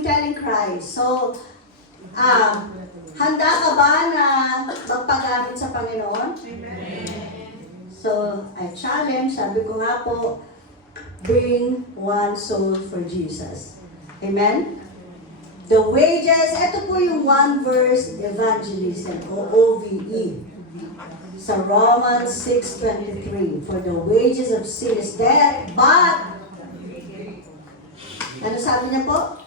telling Christ. So, handa ka ba na magpagamit sa Panginoon? So, I challenge, sabi ko nga po, bring one soul for Jesus. Amen? The wages, ito po yung one verse evangelism o OVE. Sa Romans 6:23, for the wages of sin is death, but ano sabi niya po?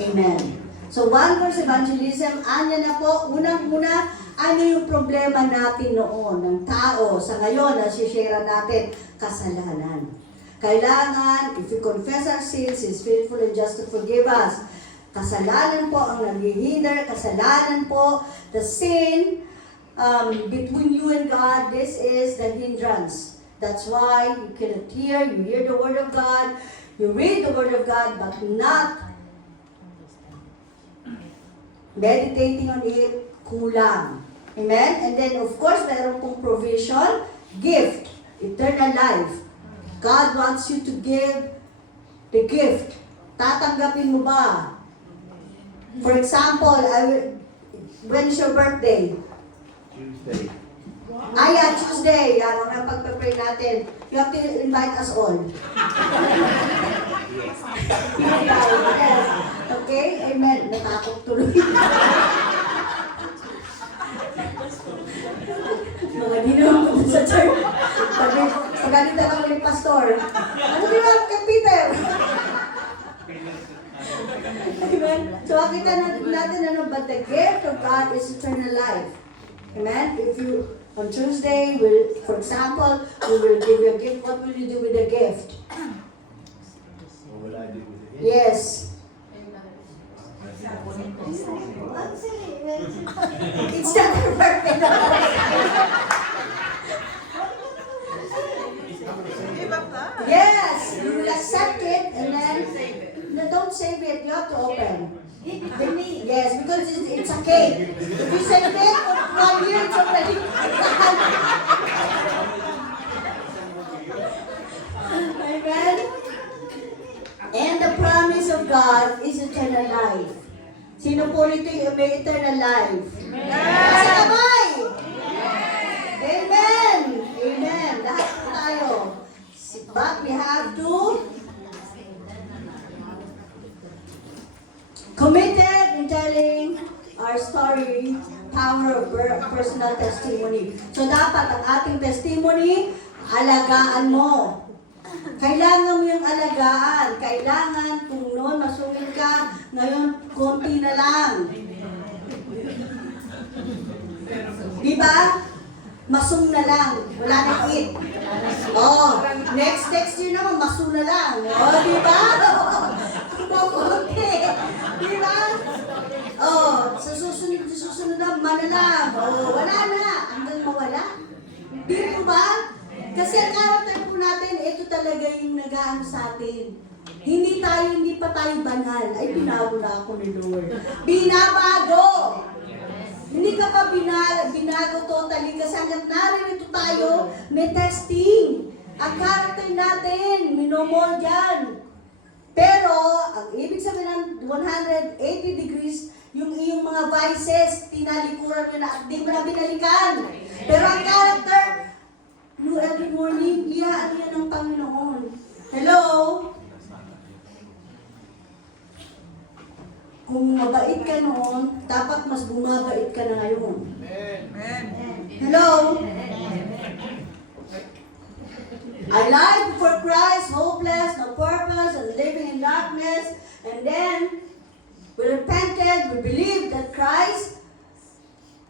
Amen. So, one verse evangelism, anya na po, unang-una, ano yung problema natin noon, ng tao, sa ngayon, nasishare natin, kasalanan. Kailangan, if we confess our sins, He is faithful and just to forgive us. Kasalanan po ang naghihinder, kasalanan po, the sin between you and God, this is the hindrance. That's why you cannot hear, you hear the Word of God, you read the Word of God, but not meditating on it, kulang. Amen? And then, of course, meron pong provision, gift, eternal life. God wants you to give the gift. Tatanggapin mo ba? For example, when is your birthday? Tuesday. Tuesday. Yan, ang pagpe-pray natin. You have to invite us all. Yes. Okay? Amen. Natakot tuloy. Mga dinong ko sa church. Pagalitan ako ni pastor. Ano ginawa kay Peter? Amen? So, nakita natin ano, but the gift of God is eternal life. Amen? If you, on Tuesday, for example, we will give you a gift. What will you do with the gift? What will I do with it? Yes. It's not your birthday. Yes, you will accept it and then don't save it. You have to open. Yes, because it's a cake. If you save it for 1 year, it's already Amen? And the promise of God is eternal life. Sino po rito yung may eternal life? Sa kamay! Amen! Amen! Lahat po tayo. But we have to committed in telling our story, power of personal testimony. So dapat ang ating testimony, alagaan mo. Kailangan mo yung alagaan. Kailangan kung noon masungit ka, ngayon konti na lang. Diba? Masung na lang. Wala nang eat. Oh, next year naman, masu na lang. Oh, diba? Kukunti. Diba? Oh, sa susunod na, lang. Oh, wala na. Hanggang mawala. Di po ba? Kasi ang karakter po natin, ito talaga yung nag-aano sa atin. Hindi pa tayo banal. Ay, binago na ako ni Lord. Binabago! Hindi ka pa binago totally kasi hanggang naririto tayo, may testing. Ang karakter natin, minomol yan. Pero, ang ibig sabihin ng 180 degrees, yung iyong mga vices, tinalikuran mo na at di mo na binalikan. Pero ang karakter, no, every morning, ano yan ng Panginoon. Hello? Kung mabait ka noon, dapat mas bumabait ka na ngayon. Hello? I lied for Christ, hopeless, no purpose, and living in darkness. And then, we repented, we believed that Christ,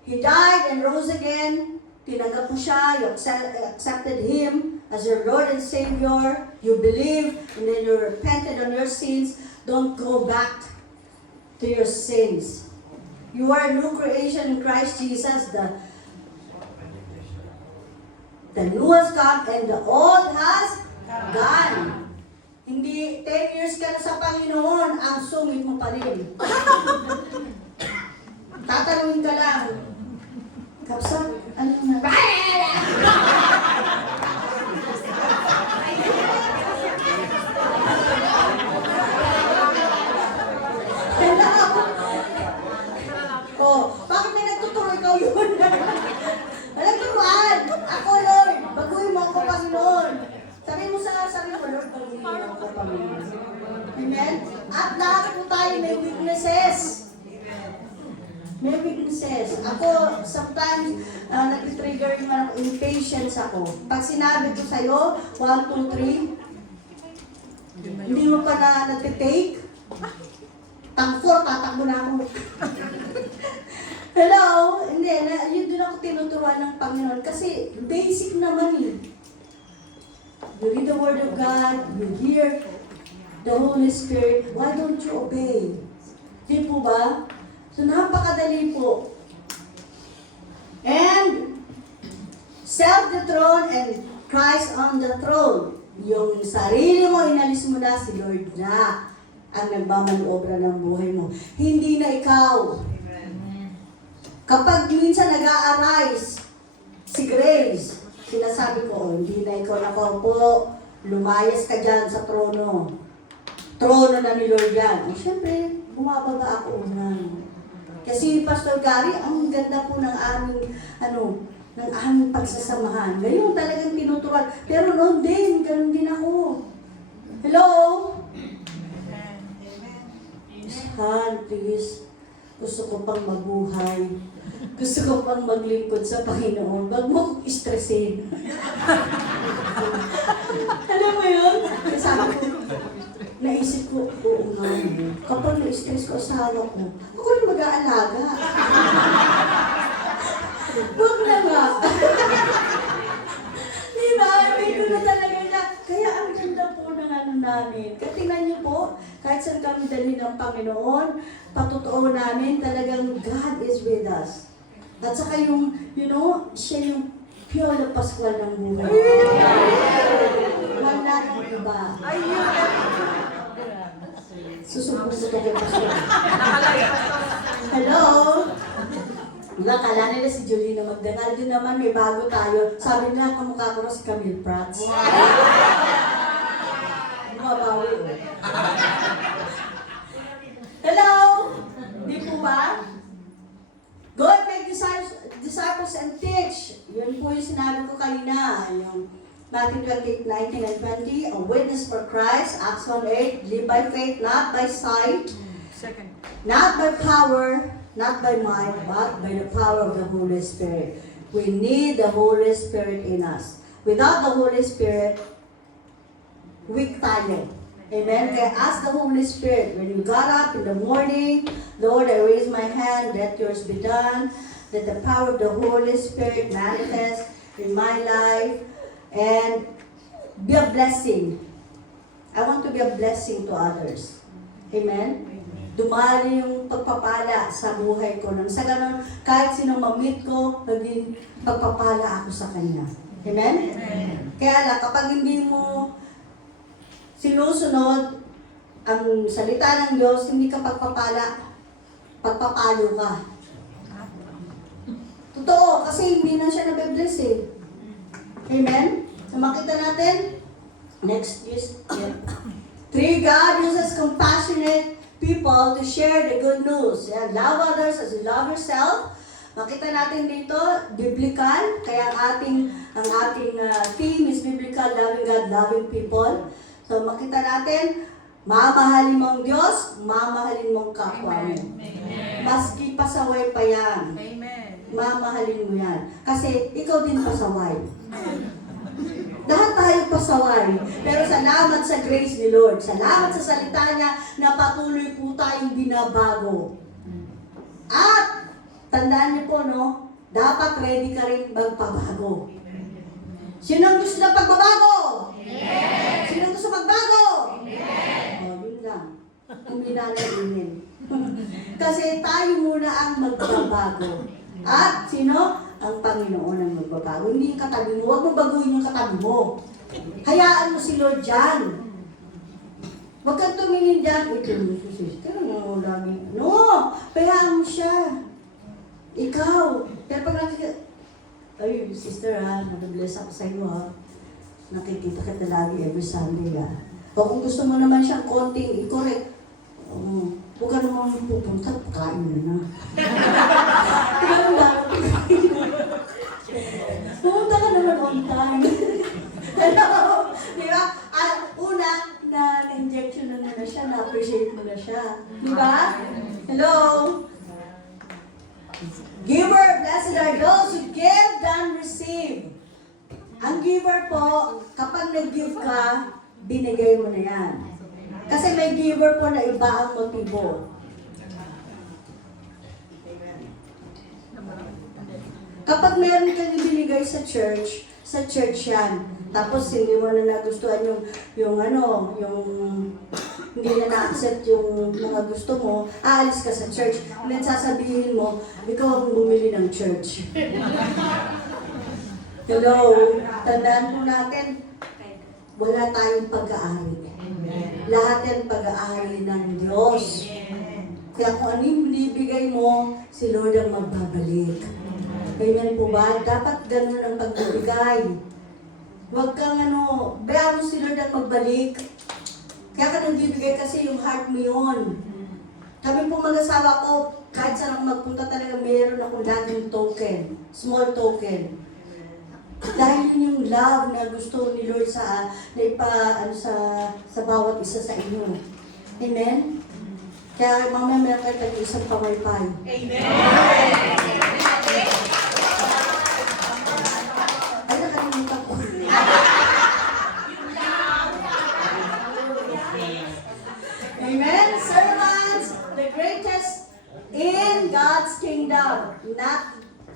He died and rose again. Tinanggap mo siya, you accepted Him as your Lord and Savior. You believe, and then you repented on your sins. Don't go back to your sins. You are a new creation in Christ Jesus. The new has come and the old has gone. Hindi 10 years ka na sa Panginoon, ang sungit mo pa rin. Tatanungin ka lang, Kapsa, ano na? Oh, bakit may nagtuturo ikaw yun? Nagturuan! Ako, Lord, baguhin mo ako, Panginoon. Sabihin mo sa sarili mo, Lord, baguhin mo ako, Panginoon. Amen? At lahat po tayo may weaknesses. May weaknesses. Ako, sometimes, nag-trigger yung impatience ako. Pag sinabi ko sa'yo, 1, 2, 3, hindi mo pa na nag-take, tang 4, tatakbo na ako. Hello? Hindi, yun din ako tinuturuan ng Panginoon. Kasi basic naman eh. You read the Word of God, you hear the Holy Spirit, why don't you obey? Di po ba? So napakadali po. And self-the-throne and Christ on the throne. Yung sarili mo, inalis mo na, si Lord na ang nagmamaniobra ng buhay mo. Hindi na ikaw. Kapag minsan nag-a-arise si Grace, sinasabi ko, hindi na ikaw nakaupo, lumayas ka dyan sa trono. Trono na ni Lord yan. Eh, syempre, bumababa ako unang. Kasi Pastor Gary, ang ganda po ng aming, ng aming pagsasamahan. Ngayon talagang tinuturuan. Pero noon din, ganun din ako. Hello? Han, please. Gusto ko pang mabuhay. Gusto ko pang maglingkod sa Panginoon. Wag mo kong istresin. Alam mo yun? Sabi ko, naisip ko, oo nga. Kapag na-stress ko asawa ko, ako rin mag-aalaga. Wag na nga. Diba? May ko na talaga na. Kaya ang ganda po ng namin. Kaya tingnan niyo po, kahit saan kami dali ng Panginoon, patutuo namin talagang God is with us. At saka yung, siya yung Piola Pascual ng buhay. Wala nang iba. Susubok ko to kay Pastor. Hello? Diba, kala nila si Julie na magdangal din naman, may bago tayo. Sabi nila, kamukha ko na si Camille Prats. Mabawi, oh. Hello? Di po ba? Go and make disciples and teach. Yun po yung sinabi ko kanina. Yung Matthew 28:19 and 20, a witness for Christ, Acts 1:8, live by faith, not by sight, not by power, not by might, but by the power of the Holy Spirit. We need the Holy Spirit in us. Without the Holy Spirit, weak tayo. Amen? Kaya ask the Holy Spirit, when you got up in the morning, Lord, I raise my hand, let yours be done. Let the power of the Holy Spirit manifest in my life and be a blessing. I want to be a blessing to others. Amen? Dumali yung pagpapala sa buhay ko. Nang sa ganun, kahit sino ma-meet ko, maging pagpapala ako sa kanya. Amen? Kaya lang, kapag hindi mo sinusunod ang salita ng Diyos, hindi ka pagpapala, pagpapalo ka. Totoo, kasi hindi na siya nabibless eh. Amen? So makita natin, next is, yeah. 3, God uses compassionate people to share the good news. Yeah, love others as you love yourself. Makita natin dito, biblical, kaya ang ating theme is biblical, loving God, loving people. So makita natin, mamahalin mong Diyos, mamahalin mong kapwa mo. Maski pasaway pa yan. Mamahalin mo yan. Kasi ikaw din pasaway. Lahat tayo pasaway. Pero salamat sa grace ni Lord. Salamat sa salita niya na patuloy po tayong binabago. At, tandaan niyo po, no? Dapat ready ka rin magpabago. Sinong gusto na pagbabago? Yes! Sinong gusto magbago? Yes! O, yun lang. Hindi na nalinin. Kasi tayo muna ang magbabago. At sino? Ang Panginoon ang magbabago. Hindi yung katabi mo. Huwag mo baguhin yung katabi mo. Hayaan mo si Lord dyan. Huwag kang tumingin dyan. Ito mo si sister. No, lagi. No! Hayaan mo siya. Ikaw. Pero pag nakikita, ay, sister ha, nag-bless ako sa iyo ha. Nakikita kita lagi every Sunday ha. O kung gusto mo naman siyang konting i-correct, huwag ka naman pupunta, kain mo na. Ganun lang. Pumunta ka naman on time. Hello? Di ba? Una, na-injection na siya, na-appreciate mo na siya. Di ba? Hello? Giver, blessed are those who give than receive. Ang giver po, kapag nag-give ka, binigay mo na yan. Kasi may giver po na iba ang motibo. Kapag meron kang ibinigay sa church yan. Tapos hindi mo na nagustuhan yung hindi na na-accept yung mga gusto mo, aalis ka sa church. And then sasabihin mo, ikaw ang bumili ng church. Hello, tandaan po natin, wala tayong pag-aari. Lahat yan pag-aari ng Diyos. Kaya kung ano yung binibigay mo, si Lord ang magbabalik. Ganyan po ba? Dapat ganun ang pagbibigay. Huwag kang bayaan mo si Lord ang magbalik. Kaya ka nagbibigay kasi yung heart mo yun. Kami po mag-asawa ko, kahit saan ako magpunta talaga, mayroon akong laging token. Small token. Dahil yun yung love na gusto ni Lord sa bawat isa sa inyo. Amen? Kaya mamaya meron kayo tag-isang pamaypay. Amen! Ay, nakalimutan ko. Amen? Servants, the greatest in God's kingdom.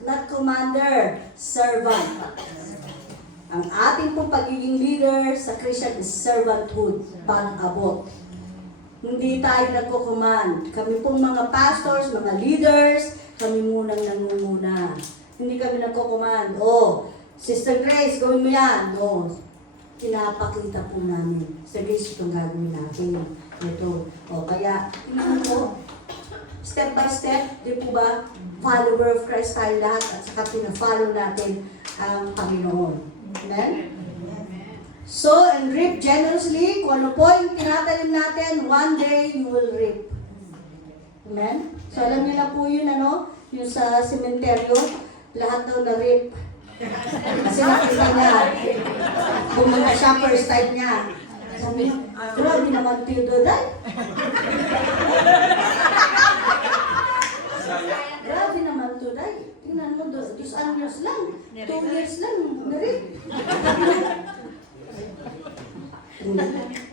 Not commander, servant. Ang ating pong pagiging leader sa Christian is servanthood, pag-abot. Hindi tayo nagko-command. Kami pong mga pastors, mga leaders, kami munang nangunguna. Hindi kami nagko-command. Sister Grace, gawin mo yan. Pinapakita po namin. Sa Grace, itong gagawin natin. Ito. O, kaya, tingnan mo, step by step, di po ba, follower of Christ tayo lahat at saka pina-follow natin ang Panginoon. Amen? So, and reap generously. Kung ano po yung tinatanim natin, one day you will reap. Amen? So, alam niyo na po yun, ano? Yung sa sementeryo, lahat daw na-reap. Kasi nakita niya, bumunta siya, first time niya. Sabi niya, grabe naman Theodore, day. Grabe naman to, day. Tingnan mo, 2 years lang. 2 years lang, na-reap.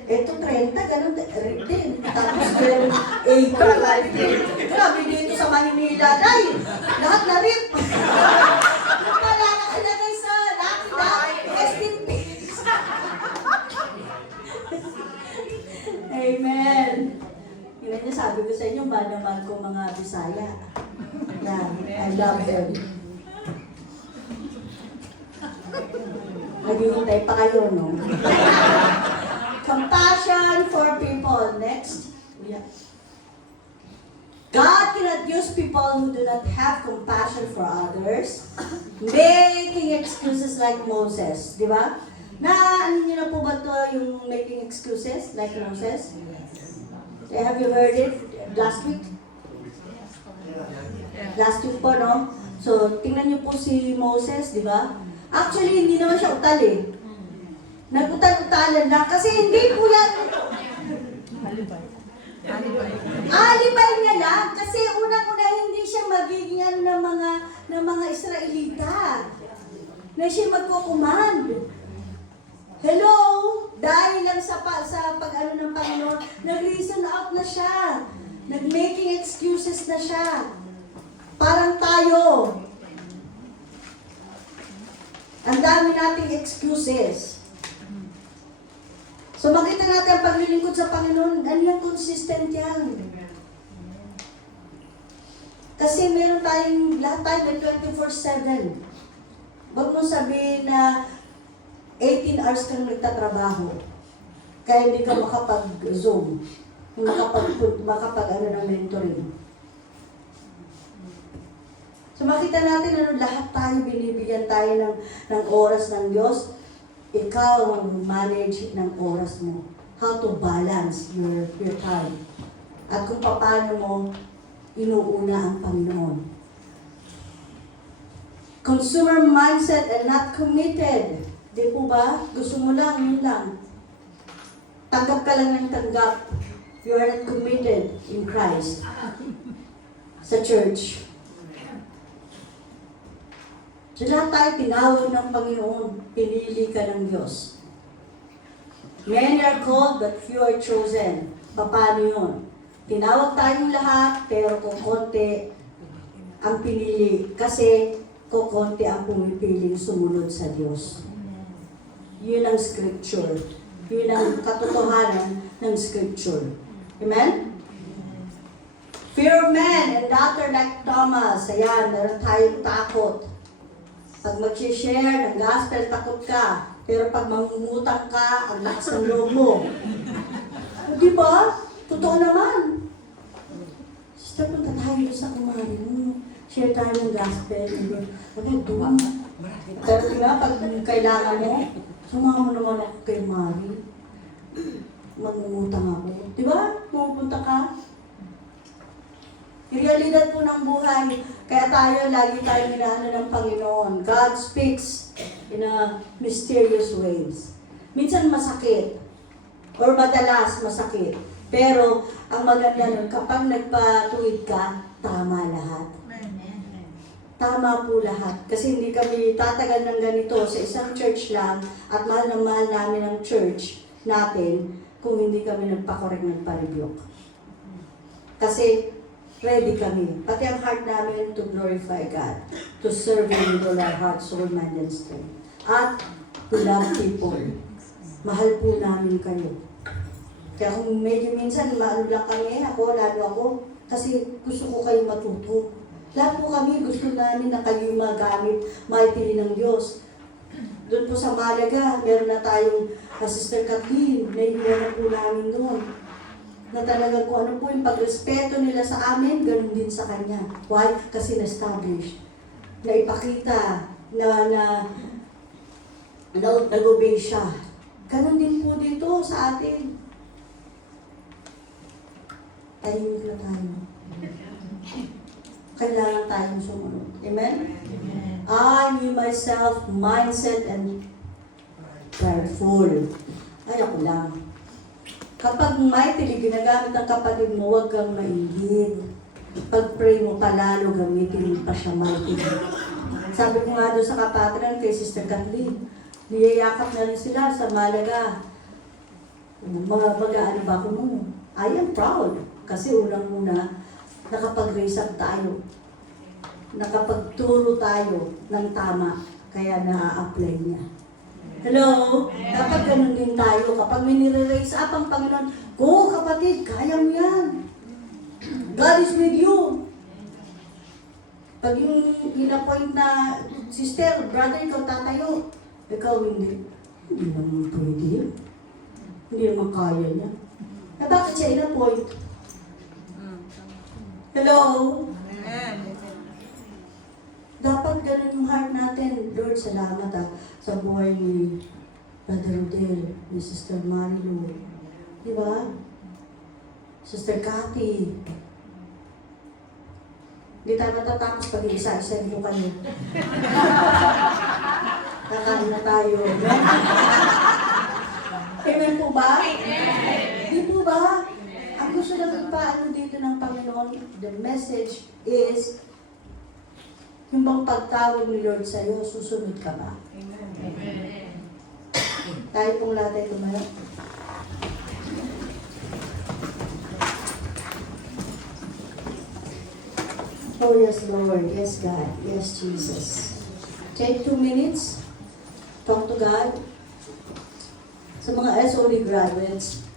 Ito 30, ganun, reap din. Tapos ganun, 80. Grabe dito sa Manila, day. Lahat na-reap. Wala ka na guys sa lahat. Rest in peace. Amen. Yun ang sabi ko sa inyo, mahal ko mga Bisaya. Yeah, I love them. Naghihintay pa kayo, no? Compassion for people. Next. Yeah. God cannot use people who do not have compassion for others, making excuses like Moses. Di ba? Ano niyo na po ba ito yung making excuses like Moses? Have you heard it last week? Last week po, no? So, tingnan niyo po si Moses, di ba? Actually, hindi naman siya utal eh. Nag-utal-utalan lang kasi hindi po yan. Alibay niya lang kasi unang-una hindi siya magiging ng mga Israelita na siya magkukumand. Hello? Dahil lang sa pag-ano ng Panginoon, nag-reason out na siya. Nag-making excuses na siya. Parang tayo. Ang dami nating excuses. So makita natin ang paglilingkod sa Panginoon, ano yung consistent yan. Kasi meron tayong, lahat tayo may 24/7. Huwag mo sabihin na 18 hours kang nagtatrabaho. Kaya hindi ka makapag-Zoom. Makapag ng mentoring. So makita natin lahat tayo, binibigyan tayo ng oras ng Diyos. Ikaw ang manage ng oras mo. How to balance your time. At kung paano mo inuuna ang Panginoon. Consumer mindset and not committed. Di po ba? Gusto mo lang, yun lang. Tanggap ka lang ng tanggap. You are not committed in Christ. Sa church. So lahat tayo tinawag ng Panginoon, pinili ka ng Diyos. Many are called, but few are chosen. Paano yun? Tinawag tayong lahat, pero kukonti ang pinili. Kasi kukonti ang pumipiling sumunod sa Diyos. Yun ang scripture. Yun ang katotohanan ng scripture. Amen? Fear of man and daughter like Thomas. Ayan, meron tayong takot. Pag mag-share ng gospel, takot ka. Pero pag mangungutang ka, ang lakas ng loob mo. Di ba? Totoo naman. Sister, punta tayo sa kumari mo. Share tayo ng gospel. Ano, doon. Pero nga, pag kailangan mo, sumama mo naman ako kay Mari. Mangungutang ako. Di ba? Pupunta ka. Realidad po ng buhay. Kaya tayo, lagi tayo minaano ng Panginoon. God speaks in a mysterious ways. Minsan masakit. Or madalas masakit. Pero, ang maganda nun, kapag nagpatuwid ka, tama lahat. Tama po lahat. Kasi hindi kami tatagal ng ganito sa isang church lang at mahal na mahal namin ang church natin kung hindi kami nagpa-correct, nagpa-rebuke. Kasi, ready kami. Pati ang heart namin to glorify God, to serve Him with all our heart, soul, mind, and strength. At to love people. Mahal po namin kayo. Kaya kung medyo minsan maano lang kami, lalo ako, kasi gusto ko kayo matuto. Lahat po kami gusto namin na kayo magamit, maipili ng Diyos. Doon po sa Malaga, meron na tayong Sister Kathleen, naiiwan na po namin doon. Na talagang kung ano po yung pagrespeto nila sa amin, ganun din sa Kanya. Why? Kasi na-establish. Na ipakita na nag-obey siya. Ganun din po dito sa atin. Tahimik na tayo. Kailangan tayong sumunod. Amen? I knew myself, mindset, and prayerful. Ay, ako lang. Kapag mightily ginagamit ang kapatid mo, huwag kang maingit. Pag-pray mo palalo, gamitin mo pa siya mightily. Sabi ko nga doon sa kapatran kay Sister Kathleen, niyayakap na rin sila sa Malaga. Mag-ano ba ako mo? I am proud. Kasi unang-una, nakapag-raise up tayo. Nakapagturo tayo ng tama. Kaya na-apply niya. Hello? Dapat ganun din tayo. Kapag may nire-raise up ang Panginoon, go kapatid, kaya mo yan. God is with you. Pag yung in-appoint na sister, brother, ikaw tatayo. Ikaw hindi. Hindi naman pwede yun. Hindi naman kaya niya. Na bakit siya in-appoint? Hello? Dapat ganun yung heart natin. Lord, salamat sa buhay ni Brother Rodel, ni Sister Marilu. Di ba? Sister Cathy. Hindi tayo matatapos pag isa-isa mo kayo. Kakain na tayo. Amen po ba? Di po ba? Ang gusto lang paano dito ng Panginoon, the message is, yung bang pagtawag ni Lord sa'yo, susunod ka ba? Amen. Tayo pong lahat ay tumayo. Oh yes, Lord. Yes, God. Yes, Jesus. Take 2 minutes. Talk to God. Sa mga SOD graduates,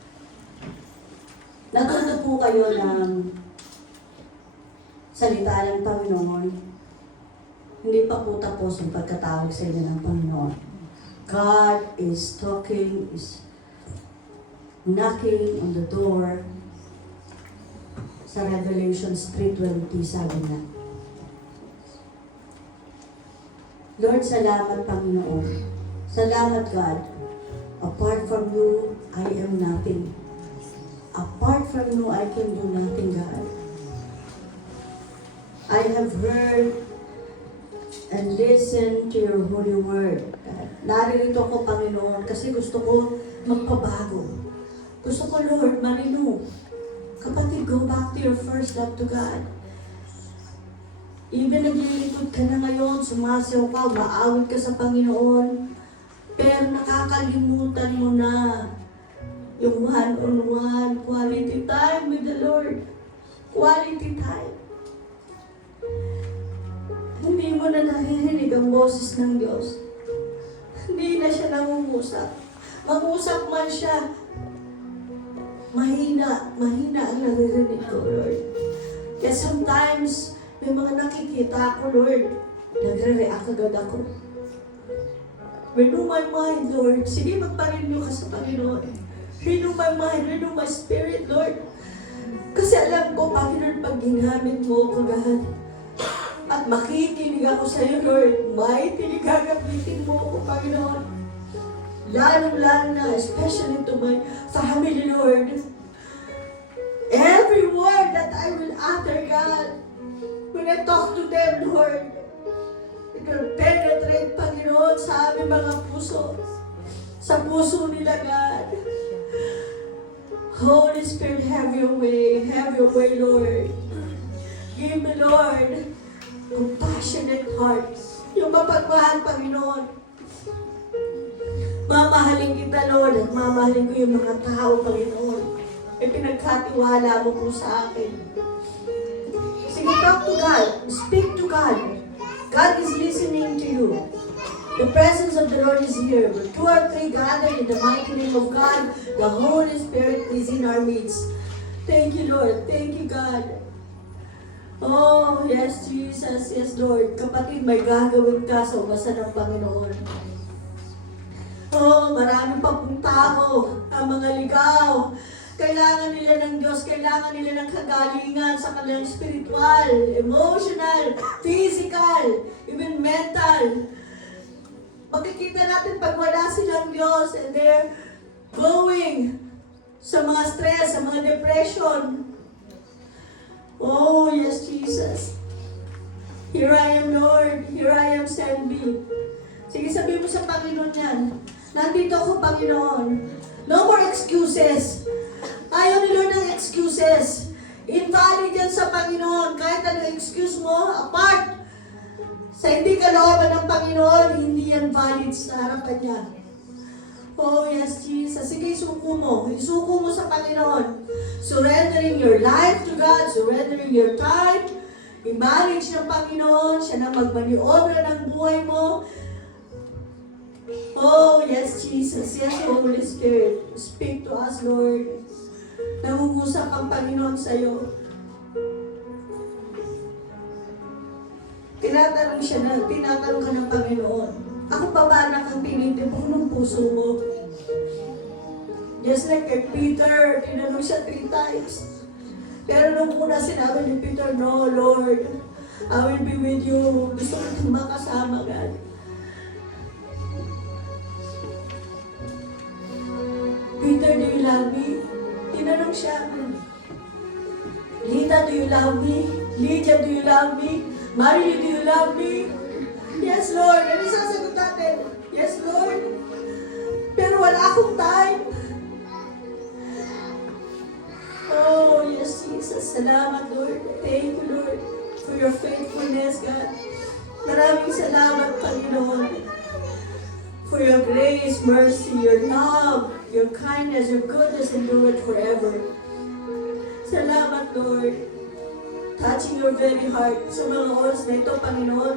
natuto po kayo ng salita ng Panginoon. Hindi pa po tapos ang pagkatawag sa inyo ng Panginoon. God is talking, is knocking on the door. Sa Revelations 3:20, sabi na, Lord, salamat Panginoon. Salamat God. Apart from you, I am nothing. Apart from you, I can do nothing, God. I have heard and listened to your holy word. Naririto ko, Panginoon, kasi gusto ko magpabago. Gusto ko, Lord, marino. Kapatid, go back to your first love to God. Even naglilingkod ka na ngayon, sumasayaw ka, maawit ka sa Panginoon, pero nakakalimutan mo na yung one-on-one quality time with the Lord. Quality time. Hindi mo na naririnig ang boses ng Diyos. Hindi na siya nangungusap. Mangusap man siya, mahina ang naririnig ko, Lord. Kaya sometimes, may mga nakikita ako, Lord, nagre-react agad ako. Renew my mind, Lord. Sige, magpa-renew ka sa Panginoon. Renew my mind, renew my spirit, Lord. Kasi alam ko, Panginoon, pag ginamit mo ko, God, at makikinig ako sa iyo, Lord, mightily gagamitin mo ako, Panginoon. Lalo-lalo na, especially to my family, Lord. Every word that I will utter, God, when I talk to them, Lord, it will penetrate, Panginoon, sa aming mga puso. Sa puso nila, God. Holy Spirit, have your way, Lord. Give me, Lord, compassionate hearts. Yung mapagmahal, Panginoon. Mamahalin kita, Lord, at mamahalin ko yung mga tao, Panginoon. E pinagkatiwala mo po sa akin. Sige, talk to God. Speak to God. God is listening to you. The presence of the Lord is here. Where 2 or 3 gathered in the mighty name of God, the Holy Spirit is in our midst. Thank you, Lord. Thank you, God. Oh, yes, Jesus. Yes, Lord. Kapatid, may gagawin ka sa umasan ng Panginoon. Oh, marami pa pong tao, ang mga ligaw, Kailangan nila ng Diyos, kailangan nila ng kagalingan sa kanilang spiritual, emotional, physical, even mental. Makikita natin pag wala silang Diyos and they're going sa mga stress, sa mga depression. Oh, yes, Jesus. Here I am, Lord. Here I am, send me. Sige, sabihin mo sa Panginoon yan. Nandito ako, Panginoon. No more excuses. Ayaw ni Lord ng excuses. Invalid yan sa Panginoon. Kahit ano excuse mo, apart sa hindi kalooban ng Panginoon, hindi yan valid sa harapan niya. Oh, yes, Jesus. Sige, isuko mo. Isuko mo sa Panginoon. Surrendering your life to God, surrendering your time. I-manage ng Panginoon. Siya na magmaniobra ng buhay mo. Oh, yes, Jesus. Yes, Holy Spirit. Speak to us, Lord. Nangungusap ang Panginoon sa'yo. Tinatanong ka ng Panginoon. Ako pa ba anak ang tinitipon ng puso mo? Just like kay Peter, tinanong siya 3 times. Pero nung una sinabi ni Peter, no, Lord, I will be with you. Gusto ko itong makasama, God. Peter, do you love me? Tinanong siya. Lita, do you love me? Lydia, do you love me? Marie, do you love me? Yes, Lord. Ano sasagot natin? Yes, Lord. Pero wala akong time. Oh, yes, Jesus. Salamat, Lord. Thank you, Lord, for your faithfulness, God. Maraming salamat, Panginoon, for your grace, mercy, your love, your kindness, your goodness, and do it forever. Salamat, Lord. Touching your very heart sa mga oras na ito, Panginoon.